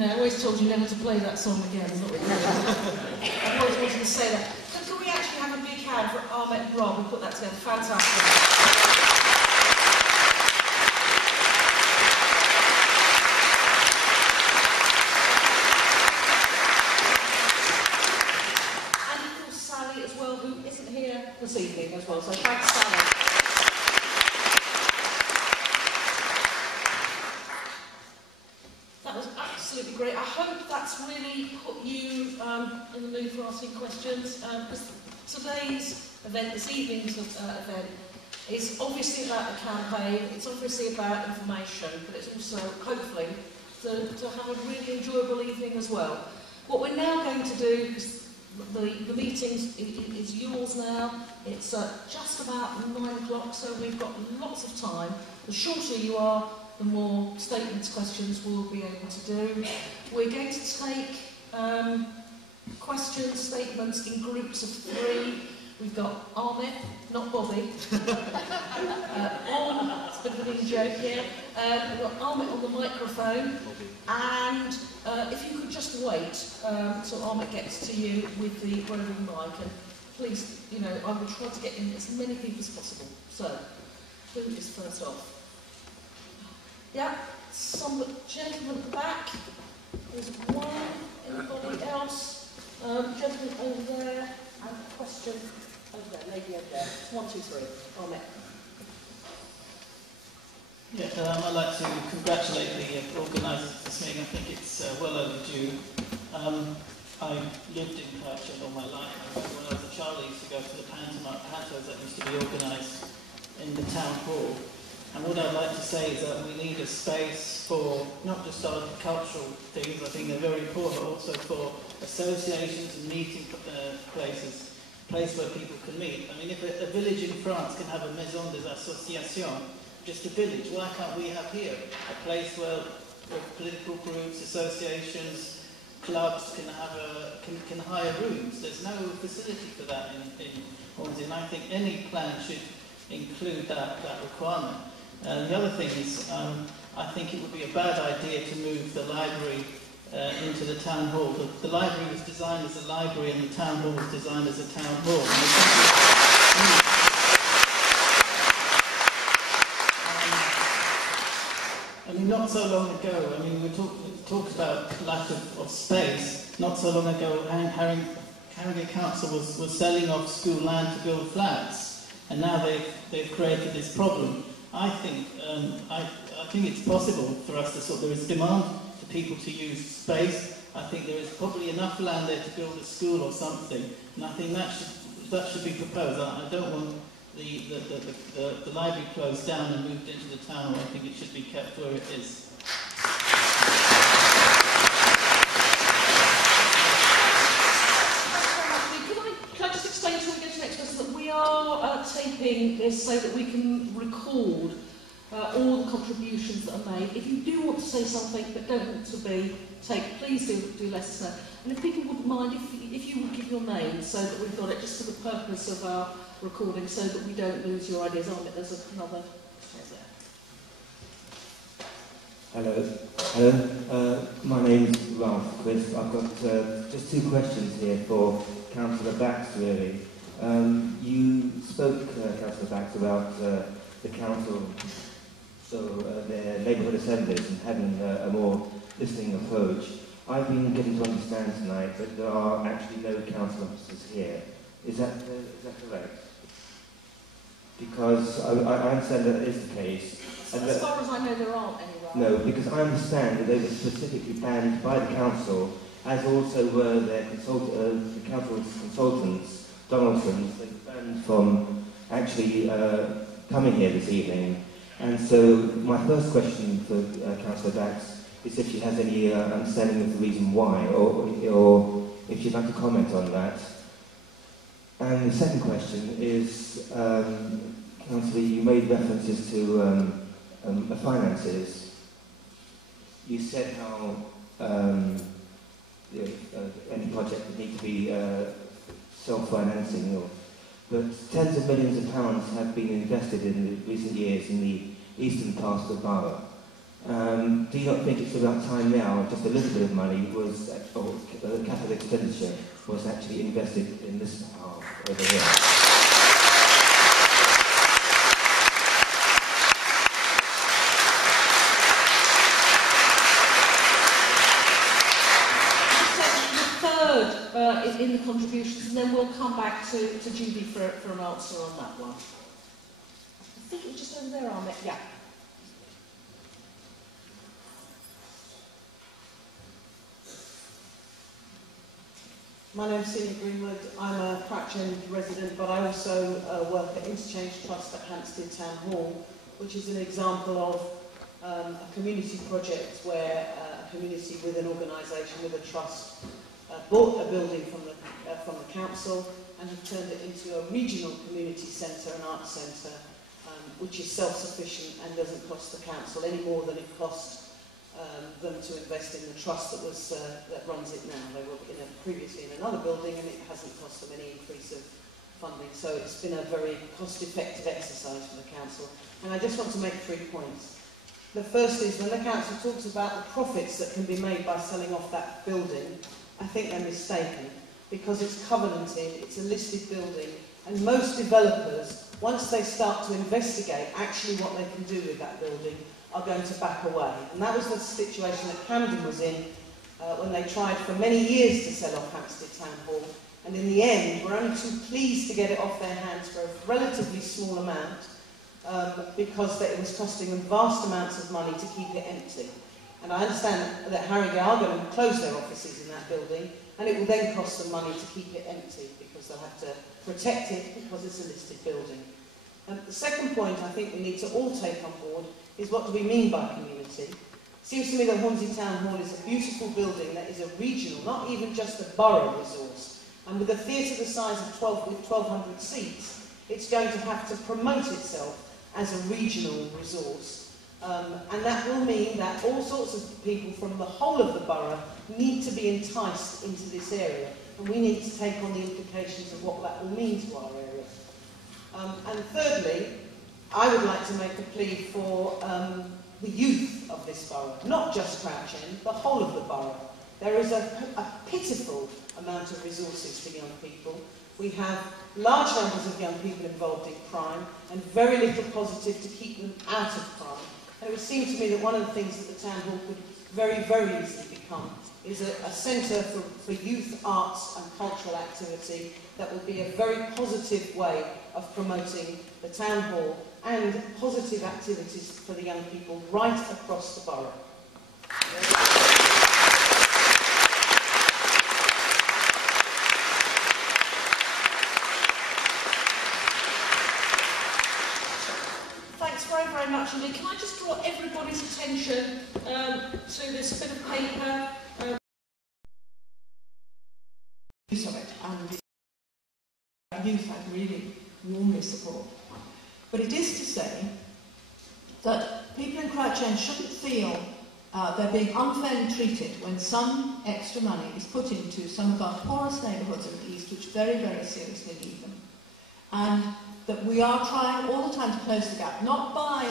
I always told you never to play that song again. Not really. I always wanted to say that. So can we actually have a big hand for Ahmet and Rob who put that together? Fantastic. And of course Sally as well, who isn't here this evening as well. So thanks, Sally. Absolutely great. I hope that's really put you in the mood for asking questions. Because today's event, this evening's event, is obviously about the campaign, it's obviously about information, but it's also, hopefully, to have a really enjoyable evening as well. What we're now going to do, because the meeting is yours now, it's just about 9 o'clock, so we've got lots of time. The shorter you are, the more statements, questions we'll be able to do. We're going to take questions, statements in groups of 3. We've got Ahmet, not Bobby, it's a bit of an in-joke here. We've got Ahmet on the microphone, and if you could just wait till Ahmet gets to you with the roving mic, and please, I will try to get in as many people as possible. So, who is first off? Yeah, some gentleman at the back. There's one. Anybody else? Gentleman over there. And a question over there. Lady over there. 1, 2, 3. Ahmet. Yeah, I'd like to congratulate the organisers of this meeting. I think it's well overdue. I lived in Crouch End all my life. I remember when I was a child, I used to go to the pantos that used to be organised in the town hall. And what I'd like to say is that we need a space for not just our cultural things, I think they're very important, but also for associations and meeting places, a place where people can meet. I mean, if a village in France can have a maison des associations, just a village, why can't we have here a place where political groups, associations, clubs can hire rooms? There's no facility for that in Hornsey, and I think any plan should include that requirement. The other thing is, I think it would be a bad idea to move the library into the town hall. The library was designed as a library and the town hall was designed as a town hall. I mean, not so long ago, I mean, we talked about lack of space. Not so long ago, Harrogate Council was selling off school land to build flats, and now they've created this problem. I think it's possible for us to there is demand for people to use space. I think there is probably enough land there to build a school or something, and I think that should be proposed. I don't want the library closed down and moved into the town. I think it should be kept where it is. Can I just explain before we go to the next person that we are taping this so that we can record all the contributions that are made. If you do want to say something but don't want to be taped, please do let us know. And if people wouldn't mind, if you would give your name so that we've got it just for the purpose of our recording, so that we don't lose your ideas on it. There's another. Hello. My name's Ralph Chris. I've got just two questions here for Councillor Bax, really. You spoke, Councillor Bax, about the council, their neighbourhood assemblies and having a more listening approach. I've been getting to understand tonight that there are actually no council officers here. Is that correct? Because I understand that is the case. And as far as I know, there aren't any. No, because I understand that they were specifically banned by the council, as also were their the council's consultants, Donaldson's. They were banned from actually coming here this evening. And so my first question for Councillor Bax is if she has any understanding of the reason why, or if she'd like to comment on that. And the second question is, Councillor, you made references to the finances. You said how any project would need to be self-financing, but tens of millions of pounds have been invested in recent years in the eastern part of the borough. Do you not think it's about time now just a little bit of money was, or capital expenditure was actually invested in this part over here? In the contributions, and then we'll come back to Judy for an answer on that one. I think it was just over there, Ahmed. Yeah. My name's Celia Greenwood. I'm a Crouch End resident, but I also work at Interchange Trust at Hampstead Town Hall, which is an example of a community project where a community with an organisation, with a trust, bought a building from the council and have turned it into a regional community centre, an arts centre, which is self-sufficient and doesn't cost the council any more than it cost them to invest in the trust that runs it now. They were previously in another building and it hasn't cost them any increase of funding. So it's been a very cost-effective exercise for the council. And I just want to make 3 points. The first is when the council talks about the profits that can be made by selling off that building, I think they're mistaken, because it's covenanted, it's a listed building, and most developers, once they start to investigate actually what they can do with that building, are going to back away. And that was the situation that Camden was in when they tried for many years to sell off Hampstead Town Hall, and in the end were only too pleased to get it off their hands for a relatively small amount, because it was costing them vast amounts of money to keep it empty. And I understand that Harrogate are going to close their offices in that building, and it will then cost them money to keep it empty because they'll have to protect it because it's a listed building. The second point I think we need to all take on board is what do we mean by community? It seems to me that Hornsey Town Hall is a beautiful building that is a regional, not even just a borough resource. And with a theatre the size of 1,200 seats, it's going to have to promote itself as a regional resource. And that will mean that all sorts of people from the whole of the borough need to be enticed into this area. And we need to take on the implications of what that will mean to our area. And thirdly, I would like to make a plea for the youth of this borough, not just Crouch End, the whole of the borough. There is a pitiful amount of resources for young people. We have large numbers of young people involved in crime and very little positive to keep them out of crime. And it would seem to me that one of the things that the town hall could very, very easily become is a centre for youth arts and cultural activity that would be a very positive way of promoting the town hall and positive activities for the young people right across the borough. Thanks very, very much indeed. Can I just draw everybody's attention to this bit of paper? Use of it, and the youth I really warmly support. But it is to say that people in Crouch End shouldn't feel they're being unfairly treated when some extra money is put into some of our poorest neighbourhoods in the east, which very, very seriously need them. And that we are trying all the time to close the gap, not by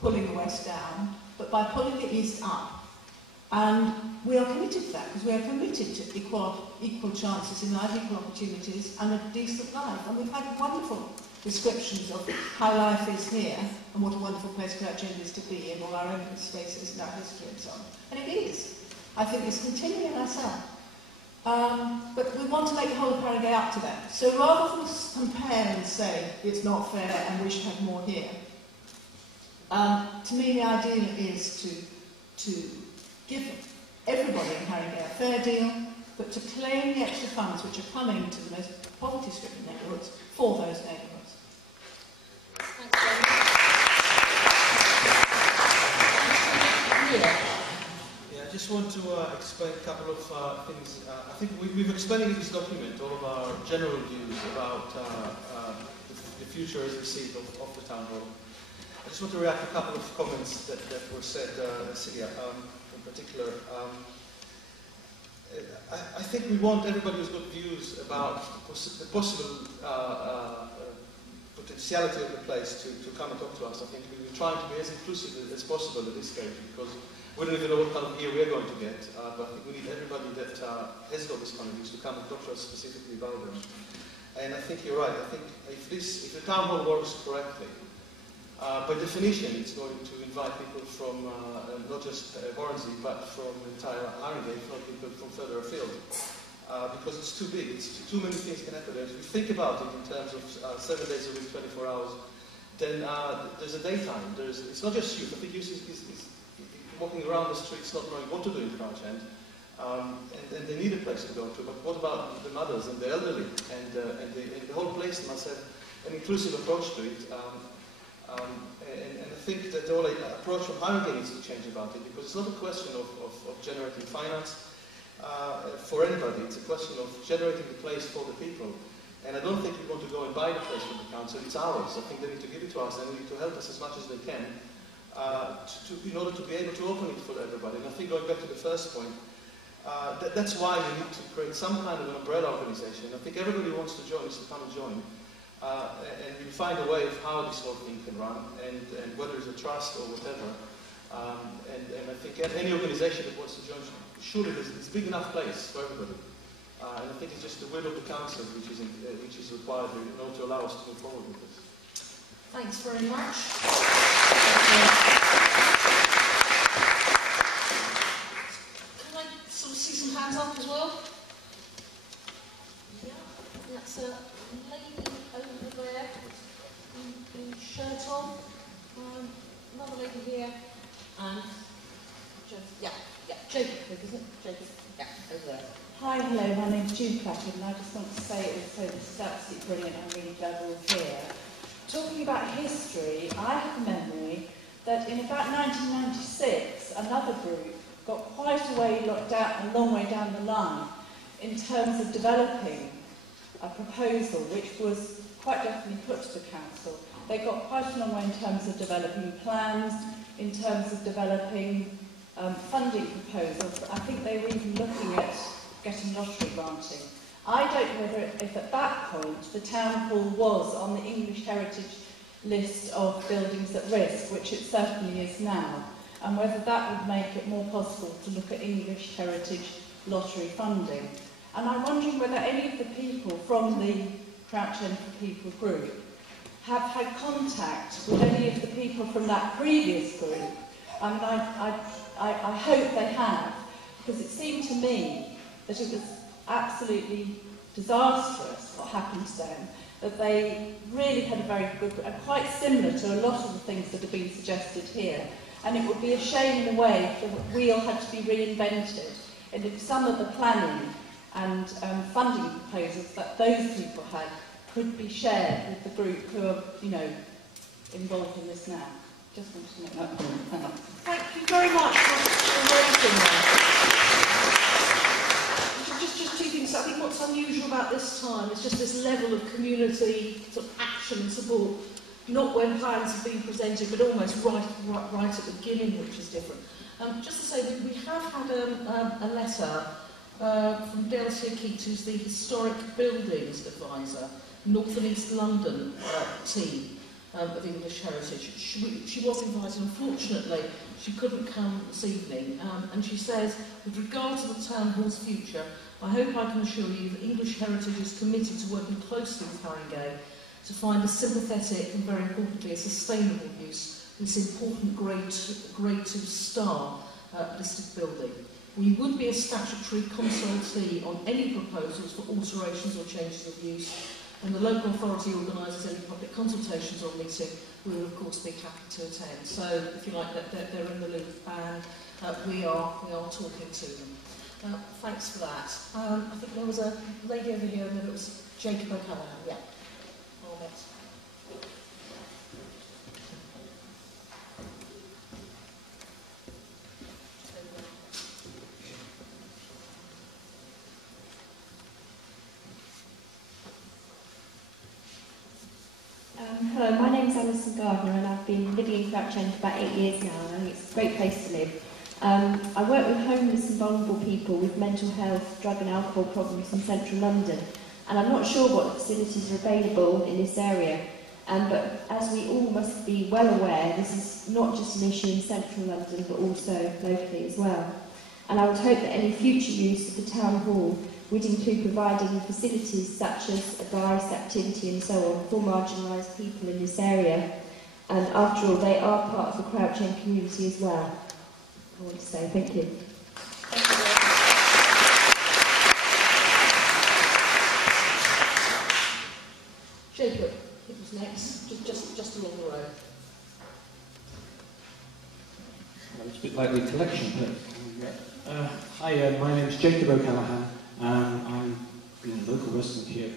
pulling the west down, but by pulling the east up. And we are committed to that, because we are committed to equal chances in life, equal opportunities, and a decent life. And we've had wonderful descriptions of how life is here, and what a wonderful place Crouch End is to be, and all our own spaces and our history and so on. And it is. I think it's continuing ourselves. But we want to make the whole of Harrogate up to that. So rather than compare and say, it's not fair and we should have more here, to me the ideal is to give everybody in Harrogate a fair deal, but to claim the extra funds which are coming to the most poverty-stricken neighbourhoods for those neighbourhoods. I just want to explain a couple of things. I think we've explained in this document all of our general views about the future as we see it of the town hall. I just want to react to a couple of comments that were said, Celia, in particular. I think we want everybody who's got views about the possible potentiality of the place to come and talk to us. I think we're trying to be as inclusive as possible at this stage, because we don't even know what kind of year we're going to get, but I think we need everybody that has got this kind of views to come and talk to us specifically about them. And I think you're right. I think if the town hall works correctly, by definition, it's going to invite people from not just Hornsey, but from the entire Harrogate, not people from further afield, because it's too big. Too many things can happen. If you think about it in terms of 7 days a week, 24 hours, then there's a daytime. It's not just youth. I think youth is walking around the streets not knowing what to do in Crouch End, and they need a place to go to. But what about the mothers and the elderly? And the whole place must have an inclusive approach to it. And I think that the whole approach from Harrogate needs to change about it, because it's not a question of generating finance for anybody. It's a question of generating the place for the people. And I don't think we want to go and buy the place from the council. It's ours. I think they need to give it to us, and they need to help us as much as they can in order to be able to open it for everybody. And I think going back to the first point, that's why we need to create some kind of an umbrella organization. I think everybody who wants to join is to come and join. And we'll find a way of how this whole thing can run, and whether it's a trust or whatever. And I think any organization that wants to join, surely there's a big enough place for everybody. And I think it's just the will of the council which is required in order to allow us to move forward with this. Thanks very much. Can I sort of see some hands up as well? Yeah, that's a lady over there in shirt on. Another lady here, and yeah, Jacob, isn't it? Jacob, yeah, over there. Hi, hello, my name's Jude Plackett, and I just want to say also this is absolutely brilliant. I'm really glad we're all here. Talking about history, I have a memory that in about 1996, another group got quite a long way down the line in terms of developing a proposal which was quite definitely put to the council. They got quite a long way in terms of developing plans, in terms of developing funding proposals. I think they were even looking at getting lottery granting. I don't know whether if at that point the town hall was on the English Heritage list of buildings at risk, which it certainly is now, and whether that would make it more possible to look at English Heritage lottery funding. And I'm wondering whether any of the people from the Crouch End for People group have had contact with any of the people from that previous group. And I hope they have, because it seemed to me that it was absolutely disastrous what happened to them, that they really had a very good, and quite similar to a lot of the things that have been suggested here. And it would be a shame in a way if the wheel had to be reinvented, and if some of the planning and funding proposals that those people had could be shared with the group who are, you know, involved in this now. Just wanted to make that point. Thank you very much for raising that. Just two things. I think what's unusual about this time is just this level of community sort of action and support, not when plans have been presented, but almost right at the beginning, which is different. Just to say, we have had a letter from Delcia Keat, who's the Historic Buildings Advisor, North and East London team of English Heritage. She was invited, unfortunately, she couldn't come this evening, and she says, with regard to the Town Hall's future, I hope I can assure you that English Heritage is committed to working closely with Haringey to find a sympathetic and, very importantly, a sustainable use of this important Grade 2 star listed building. We would be a statutory consultee on any proposals for alterations or changes of use, and the local authority organises any public consultations or meeting. We will, of course, be happy to attend. So, if you like, they're in the loop, and we are talking to them. Thanks for that. I think there was a lady over here, and then it was Jacob O'Callaghan. Yeah. All next. Hello, my name is Alison Gardner, and I've been living in Crouch End for about 8 years now, and I think it's a great place to live. I work with homeless and vulnerable people with mental health, drug and alcohol problems in central London, and I'm not sure what facilities are available in this area, but as we all must be well aware, this is not just an issue in central London, but also locally as well. And I would hope that any future use of the Town Hall would include providing facilities such as advised activity and so on for marginalised people in this area. And after all, they are part of the Crouch End community as well. I want to say thank you. Jacob, it was next, just along the road. Well, it's a bit like the collection. Hi, my name is Jacob O'Callaghan. I've been a local resident here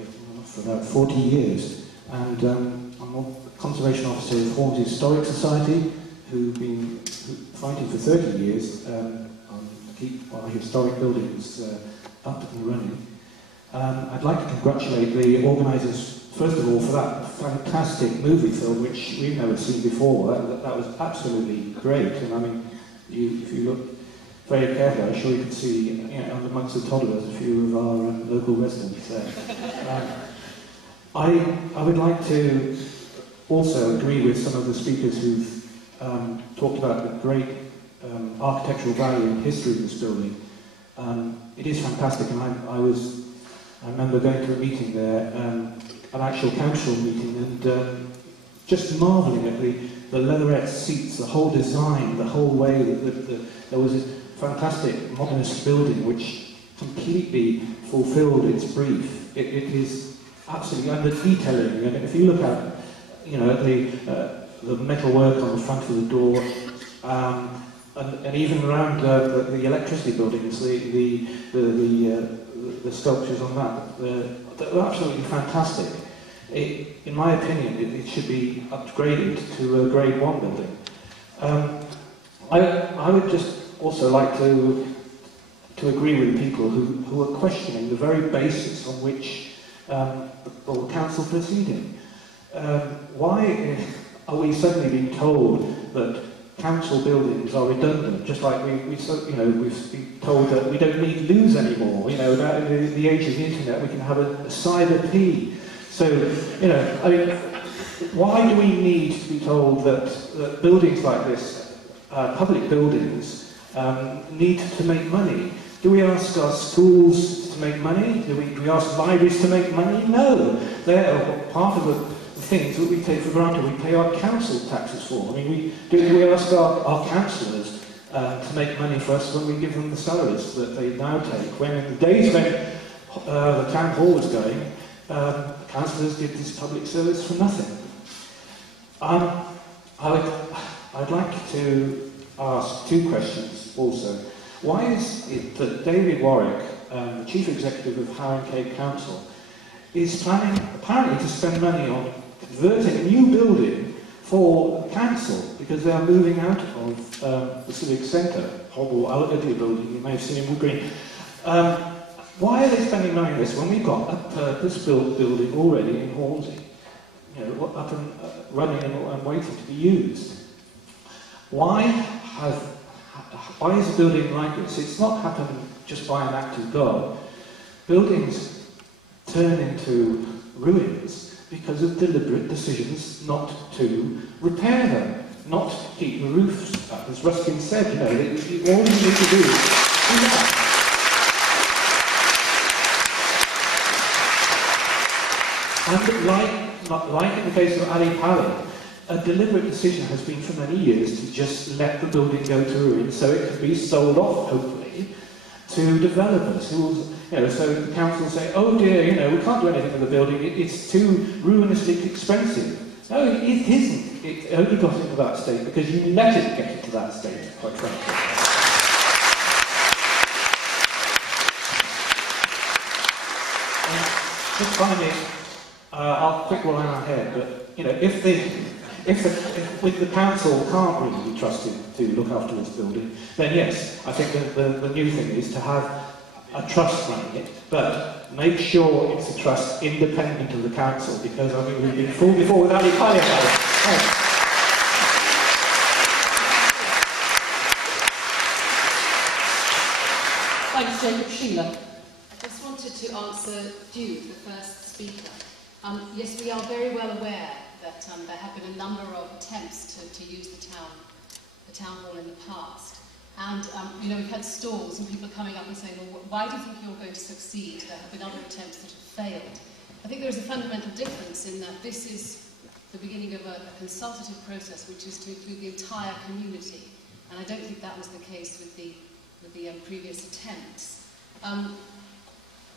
for about 40 years, and I'm a conservation officer of Hornsey Historic Society, who've been fighting for 30 years to keep our historic buildings up and running. I'd like to congratulate the organisers, first of all, for that fantastic movie film, which we've never seen before. That was absolutely great, and I mean, if you look very carefully, I'm sure you can see, you know, amongst the toddlers, a few of our local residents there. I would like to also agree with some of the speakers who've talked about the great architectural value and history of this building. It is fantastic, and I remember going to a meeting there, an actual council meeting, and just marvelling at the leatherette seats, the whole design, the whole way that there was this fantastic modernist building which completely fulfilled its brief. It is absolutely, and the detailing, and if you look at, you know, the metal work on the front of the door, and even around the electricity buildings, the the sculptures on that. They're absolutely fantastic. In my opinion, it should be upgraded to a Grade 1 building. I would just also like to agree with the people who are questioning the very basis on which the council proceeding. Why are we suddenly being told that council buildings are redundant, just like we've been told that we don't need loos anymore. Now in the age of the internet, we can have a cyber P. So, I mean, why do we need to be told that buildings like this, public buildings, need to make money? Do we ask our schools to make money? Do we ask libraries to make money? No. They're part of the things that we take for granted. We pay our council taxes for. I mean, we ask our councillors to make money for us when we give them the salaries that they now take. When in the days when the town hall was going, councillors did this public service for nothing. I'd like to ask two questions also. Why is it that David Warwick, the Chief Executive of Harren Cape Council, is planning apparently to spend money on converting a new building for the council because they are moving out of the Civic Centre, horrible, ugly building you may have seen in Wood Green. Why are they spending money on this when we've got a purpose-built building already in Hornsey, up and running and waiting to be used? Why is a building like this? It's not happened just by an act of God. Buildings turn into ruins because of deliberate decisions not to repair them, not to keep the roofs up. As Ruskin said, all you need to do is do that. And like in the case of Ali Pali, a deliberate decision has been for many years to just let the building go to ruin so it can be sold off, hopefully, to developers who will, so the council will say, oh dear, we can't do anything with the building, it's too ruinously expensive. No, it isn't. It only got into that state because you let it get into that state, quite frankly. Just finally, I'll quick one on ahead, but if the council can't really be trusted to look after this building, then yes, I think the new thing is to have a trust running it, but make sure it's a trust independent of the council, because I mean we've been fooled before with Ali Pali about it. Thanks, Jacob. Sheila. I just wanted to answer Duke, the first speaker. Yes, we are very well aware that there have been a number of attempts to use the town hall in the past. And, we've had stalls and people coming up and saying, well, why do you think you're going to succeed? There have been other attempts that have failed. I think there is a fundamental difference in that this is the beginning of a consultative process which is to include the entire community. And I don't think that was the case with the previous attempts.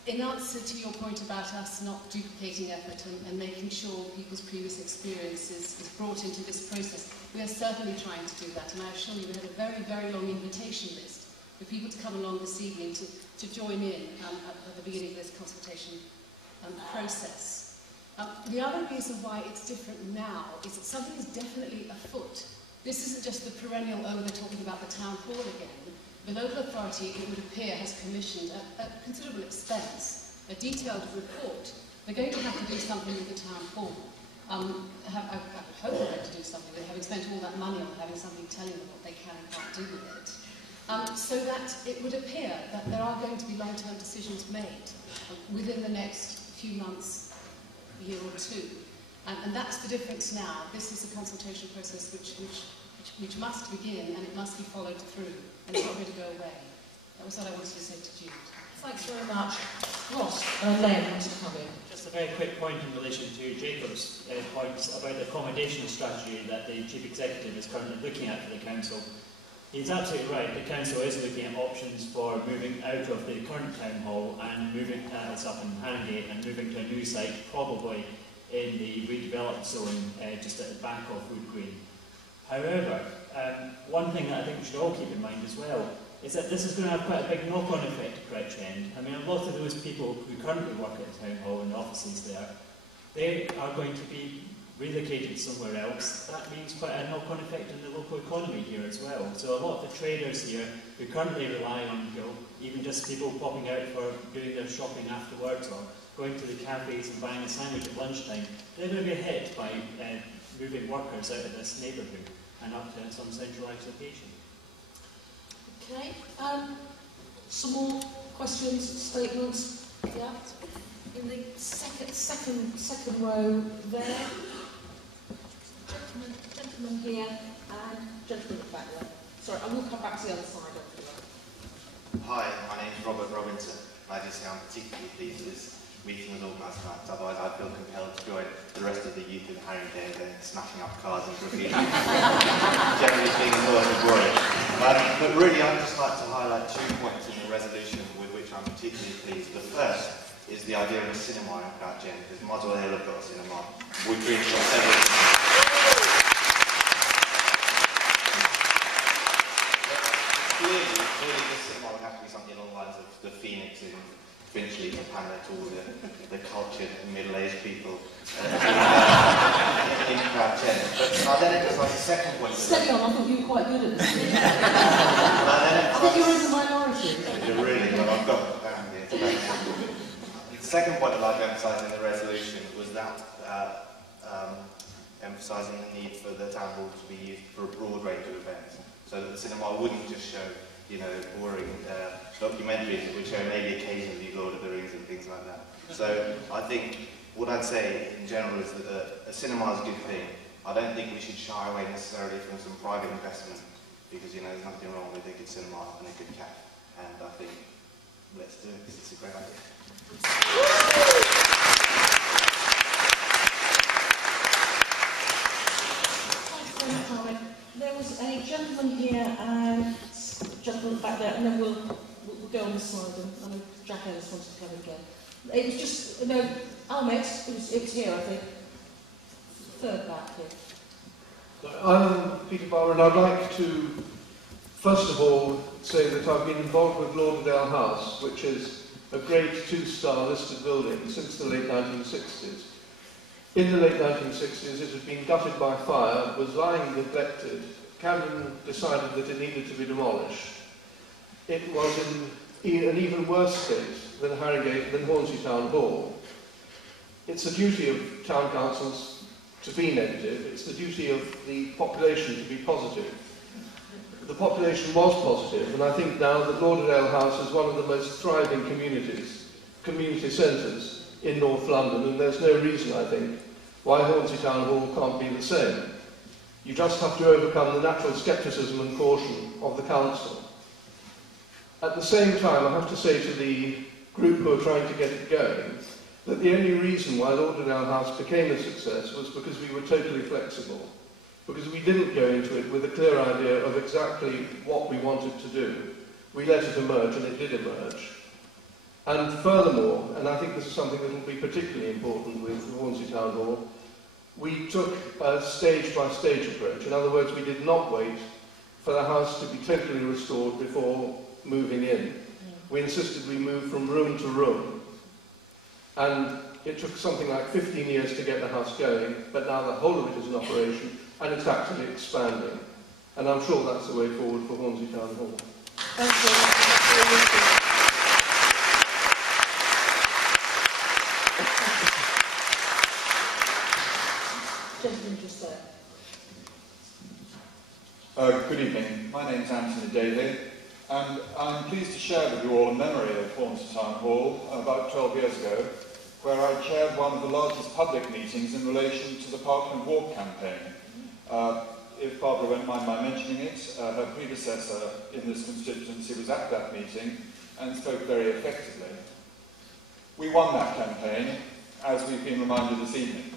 In answer to your point about us not duplicating effort and making sure people's previous experience is brought into this process, we are certainly trying to do that. And I assure you we had a very, very long invitation list for people to come along this evening to join in at the beginning of this consultation process. The other reason why it's different now is that something is definitely afoot. This isn't just the perennial, they're talking about the town hall again. The local authority, it would appear, has commissioned at considerable expense a detailed report. They're going to have to do something with the town hall. I hope they're going to do something with it, having spent all that money on having somebody telling them what they can and can't do with it. So that it would appear that there are going to be long-term decisions made within the next few months, a year or two. And that's the difference now. This is a consultation process which must begin and it must be followed through. And it's not going to go away. That was what I wanted to say to Jude. Thanks very much. Ross and Len want to come in. Just a very quick point in relation to Jacob's points about the accommodation strategy that the Chief Executive is currently looking at for the Council. He's absolutely right. The Council is looking at options for moving out of the current Town Hall and moving it's up in Harrogate and moving to a new site, probably in the redeveloped zone just at the back of Wood Green. However, one thing that I think we should all keep in mind as well is that this is going to have quite a big knock-on effect to Crouch End. I mean, a lot of those people who currently work at the Town Hall and the offices there, they are going to be relocated somewhere else. That means quite a knock-on effect on the local economy here as well. So a lot of the traders here who currently rely on, even just people popping out for doing their shopping afterwards or going to the cafes and buying a sandwich at lunchtime, they're going to be hit by moving workers out of this neighbourhood and up to some centralised location. Okay, some more questions, statements? Yeah, in the second row there. Gentleman here and gentleman at the back there. Sorry, I will come back to the other side after that. Hi, my name is Robert Robinson. I just say I'm particularly pleased that this meeting was organised tonight, otherwise I feel compelled to join the rest of the youth in Harringay and smashing up cars and graffiti. Generally speaking, I thought it was boring. But really, I'd just like to highlight 2 points in the resolution with which I'm particularly pleased. The first is the idea of a cinema in Crouch End, because Moswell Hill have got a cinema. We've dreamed of several. Clearly, this cinema would have to be something along the lines of the Phoenix in Finchley to pander to all the cultured middle-aged people in Crouch End. But I'll then emphasise the second point. Steady on, I thought you were quite good at this. I think you're in the minority. You're really good, I've got it down here today. The second point I'd like to emphasise in the resolution was that emphasising the need for the town hall to be used for a broad range of events, so that the cinema wouldn't just show, boring documentaries that would show maybe occasionally Lord of the Rings and things like that. So I think what I'd say in general is that a cinema is a good thing. I don't think we should shy away necessarily from some private investment, because there's nothing wrong with a good cinema and a good cafe. And I think let's do it because it's a great idea. There was a gentleman here and a gentleman back there, and then we'll go on this slide. And I know Jack Ellis wants to come again. It was just, Ahmed, it was here, I think. Third back here. I'm Peter Barber, and I'd like to, first of all, say that I've been involved with Lauderdale House, which is a great 2-star listed building since the late 1960s. In the late 1960s, it had been gutted by fire, was lying neglected. Camden decided that it needed to be demolished. It was in an even worse state than Hornsey Town Hall. It's the duty of town councils to be negative. It's the duty of the population to be positive. The population was positive, and I think now that Lauderdale House is one of the most thriving community centres in North London, and there's no reason, I think, why Hornsey Town Hall can't be the same. You just have to overcome the natural scepticism and caution of the council. At the same time, I have to say to the group who are trying to get it going, that the only reason why Lauderdale House became a success was because we were totally flexible, because we didn't go into it with a clear idea of exactly what we wanted to do. We let it emerge, and it did emerge. And furthermore, and I think this is something that will be particularly important with Hornsey Town Hall, we took a stage-by-stage approach. In other words, we did not wait for the house to be totally restored before moving in. We insisted we move from room to room. And it took something like 15 years to get the house going, but now the whole of it is in operation, and it's actually expanding. And I'm sure that's the way forward for Hornsey Town Hall. Thank you. Gentleman just there. Good evening. My name's Anthony Daly, and I'm pleased to share with you all a memory of Hornsey Town Hall about 12 years ago, where I chaired one of the largest public meetings in relation to the Parkland Walk campaign. If Barbara won't mind my mentioning it, her predecessor in this constituency was at that meeting and spoke very effectively. We won that campaign, as we've been reminded this evening,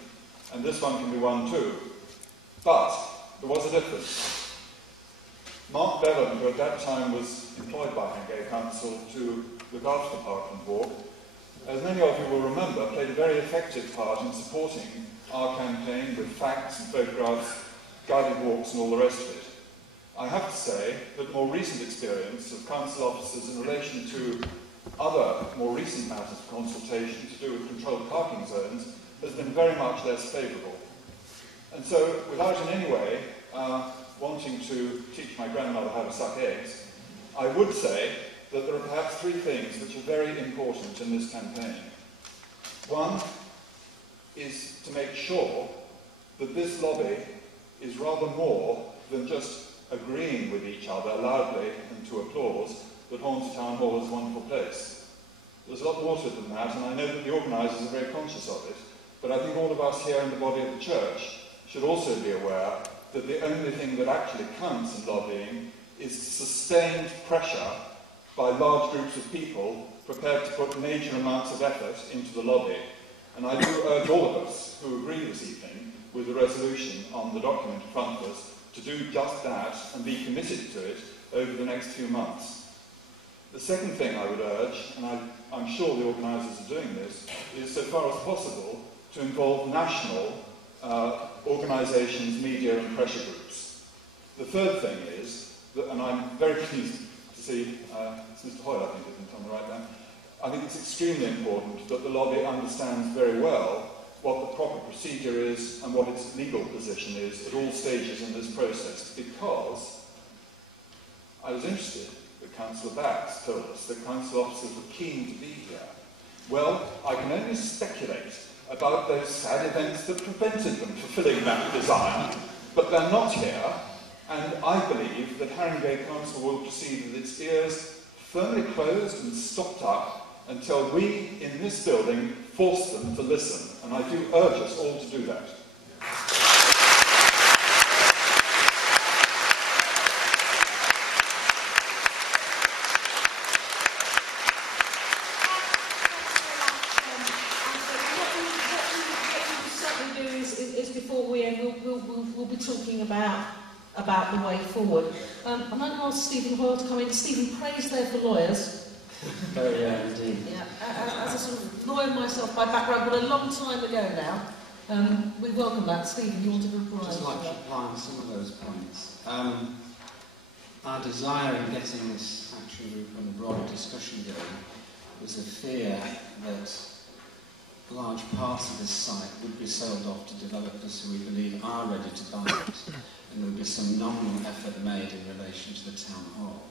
and this one can be won too. But there was a difference. Mark Bevan, who at that time was employed by Harringay Council to look after the Parkland Walk, as many of you will remember, played a very effective part in supporting our campaign with facts and photographs, guided walks and all the rest of it. I have to say that more recent experience of council officers in relation to other more recent matters of consultation to do with controlled parking zones has been very much less favourable. And so, without in any way wanting to teach my grandmother how to suck eggs, I would say that there are perhaps three things which are very important in this campaign. One is to make sure that this lobby is rather more than just agreeing with each other loudly and to applause that Hornsey Town Hall is a wonderful place. There's a lot more to it than that, and I know that the organisers are very conscious of it, but I think all of us here in the body of the church should also be aware that the only thing that actually counts in lobbying is sustained pressure by large groups of people prepared to put major amounts of effort into the lobby. And I do urge all of us who agree this evening with the resolution on the document in front of us to do just that and be committed to it over the next few months. The second thing I would urge, and I'm sure the organisers are doing this, is so far as possible to involve national organisations, media and pressure groups. The third thing is, that, and I'm very pleased to see, it's Mr Hoyle I think isn't on the right there, I think it's extremely important that the lobby understands very well what the proper procedure is and what its legal position is at all stages in this process, because I was interested that Councillor Bax told us that council officers were keen to be here. Well, I can only speculate about those sad events that prevented them fulfilling that desire, but they're not here, and I believe that Haringey Council will proceed with its ears firmly closed and stopped up until we in this building force them to listen, and I do urge us all to do that. We'll be talking about the way forward. I'm going to ask Stephen Hoyle to come in. Stephen, praise there for lawyers. Very rare indeed. Yeah, as a sort of lawyer myself by background, but a long time ago now. We welcome that. Stephen, you wanted to reply? I'd just like to reply on some of those points. Our desire in getting this action group and a broader discussion going was a fear that large parts of this site would be sold off to developers who we believe are ready to buy it, and there would be some nominal effort made in relation to the town hall.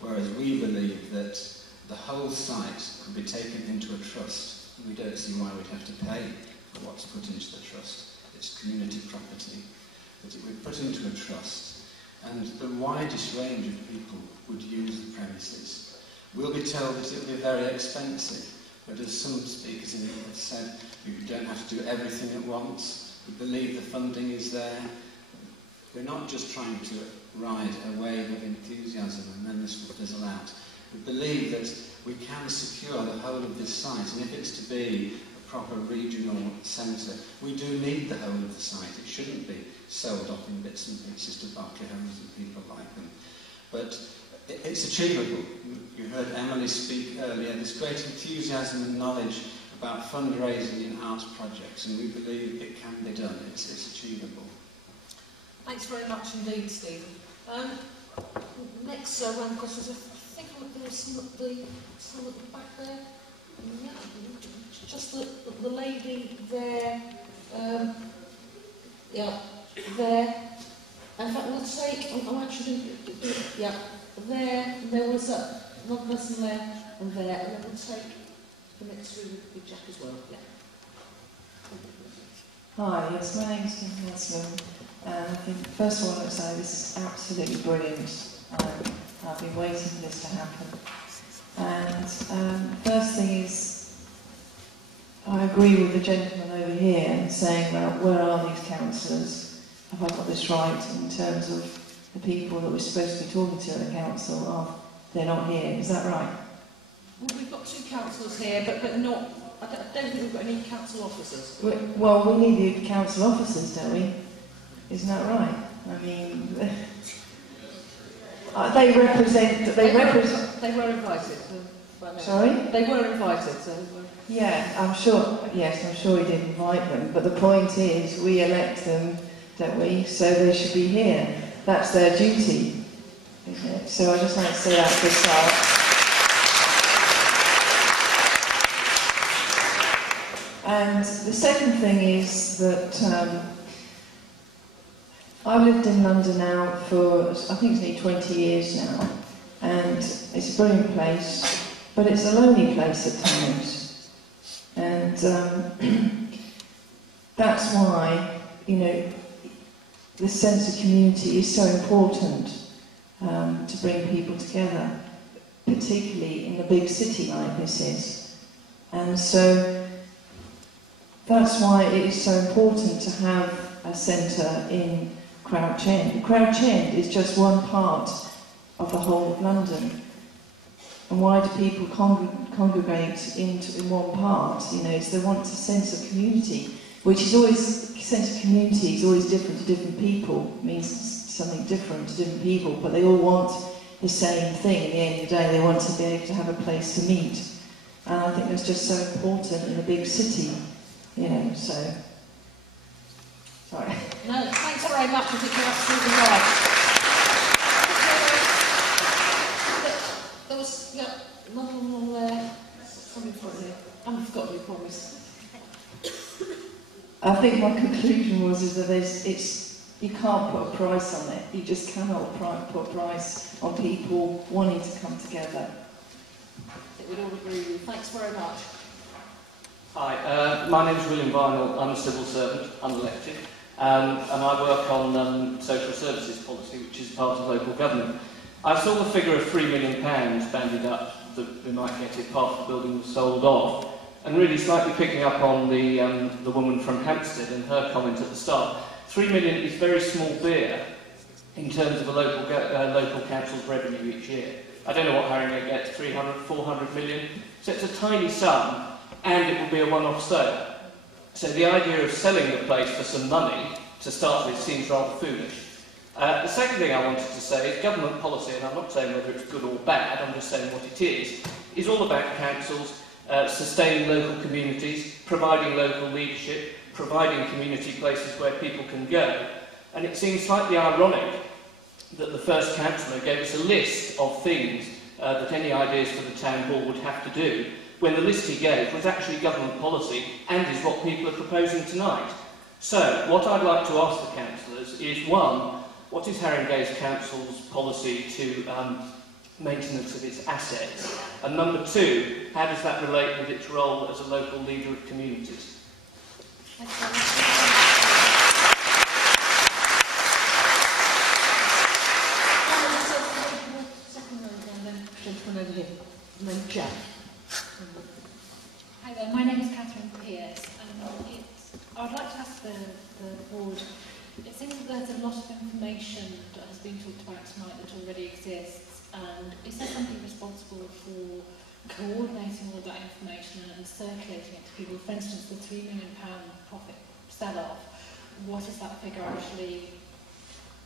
Whereas we believe that the whole site could be taken into a trust, and we don't see why we'd have to pay for what's put into the trust. It's community property, that it would put into a trust, and the widest range of people would use the premises. We'll be told that it will be very expensive, but as some speakers in it have said, you don't have to do everything at once. We believe the funding is there. We're not just trying to ride a wave of enthusiasm and then this will fizzle out. We believe that we can secure the whole of this site, and if it's to be a proper regional centre, we do need the whole of the site. It shouldn't be sold off in bits and pieces to Berkeley homes and people like them. But it's achievable. You heard Emily speak earlier. There's great enthusiasm and knowledge about fundraising in arts projects, and we believe it can be done. It's achievable. Thanks very much indeed, Stephen. Next round of questions. I think there's some at the back there. Yeah, just the lady there. Yeah, there. In fact, we'll take. I'm actually. Yeah. There was one person there, and there, and then we'll take the next through with Jack as well. Yeah. Hi, yes, my name is Kim Hanson, and I think first of all I want to say this is absolutely brilliant. I've been waiting for this to happen. And first thing is, I agree with the gentleman over here saying, well, where are these councillors? Have I got this right in terms of the people that we're supposed to be talking to at the council? They're not here, is that right? Well, we've got two councillors here, but not. I don't think we've got any council officers. Well, we need the council officers, don't we? Isn't that right? I mean, they represent. They were invited. Sorry? They were invited. So. Yeah, I'm sure. Yes, I'm sure we did invite them. But the point is, we elect them, don't we? So they should be here. that's their duty, isn't it? So I just like to say that for a start. And the second thing is that I've lived in London now for, I think it's nearly 20 years now, and it's a brilliant place, but it's a lonely place at times. And that's why, you know, the sense of community is so important to bring people together, particularly in a big city like this is. And so that's why it is so important to have a centre in Crouch End. Crouch End is just one part of the whole of London. And why do people congregate in one part? You know, it's they want a sense of community, which is always, a sense of community is always different to different people. It means something different to different people, but they all want the same thing. At the end of the day, they want to be able to have a place to meet. And I think that's just so important in a big city, you know, so... Sorry. No, thanks very much. I think you're absolutely right. There was another one there. Something for you. I've forgotten your promise. I think my conclusion was that you can't put a price on it. You just cannot put a price on people wanting to come together. I think we'd all agree with you. Thanks very much. Hi, my name is William Vinell. I'm a civil servant, unelected, and I work on social services policy, which is part of local government. I saw the figure of £3 million bandied up that we might get if half the building was sold off, and really slightly picking up on the woman from Hampstead and her comment at the start. £3 million is very small beer in terms of a local council's revenue each year. I don't know what Haringey gets, 300, 400 million. So it's a tiny sum, and it will be a one-off sale. So the idea of selling the place for some money to start with seems rather foolish. The second thing I wanted to say is government policy, and I'm not saying whether it's good or bad, I'm just saying what it is all about councils sustaining local communities, providing local leadership, providing community places where people can go. And it seems slightly ironic that the first councillor gave us a list of things that any ideas for the town hall would have to do, when the list he gave was actually government policy and is what people are proposing tonight. So, what I'd like to ask the councillors is, one, what is Haringey's council's policy to maintenance of its assets? And number two, how does that relate with its role as a local leader of communities? Hi there, my name is Catherine Pearce, and I would like to ask the board, it seems that there's a lot of information that has been talked about tonight that already exists, and is there somebody responsible for coordinating all that information and circulating it to people? For instance, the £3 million profit sell-off, what is that figure actually,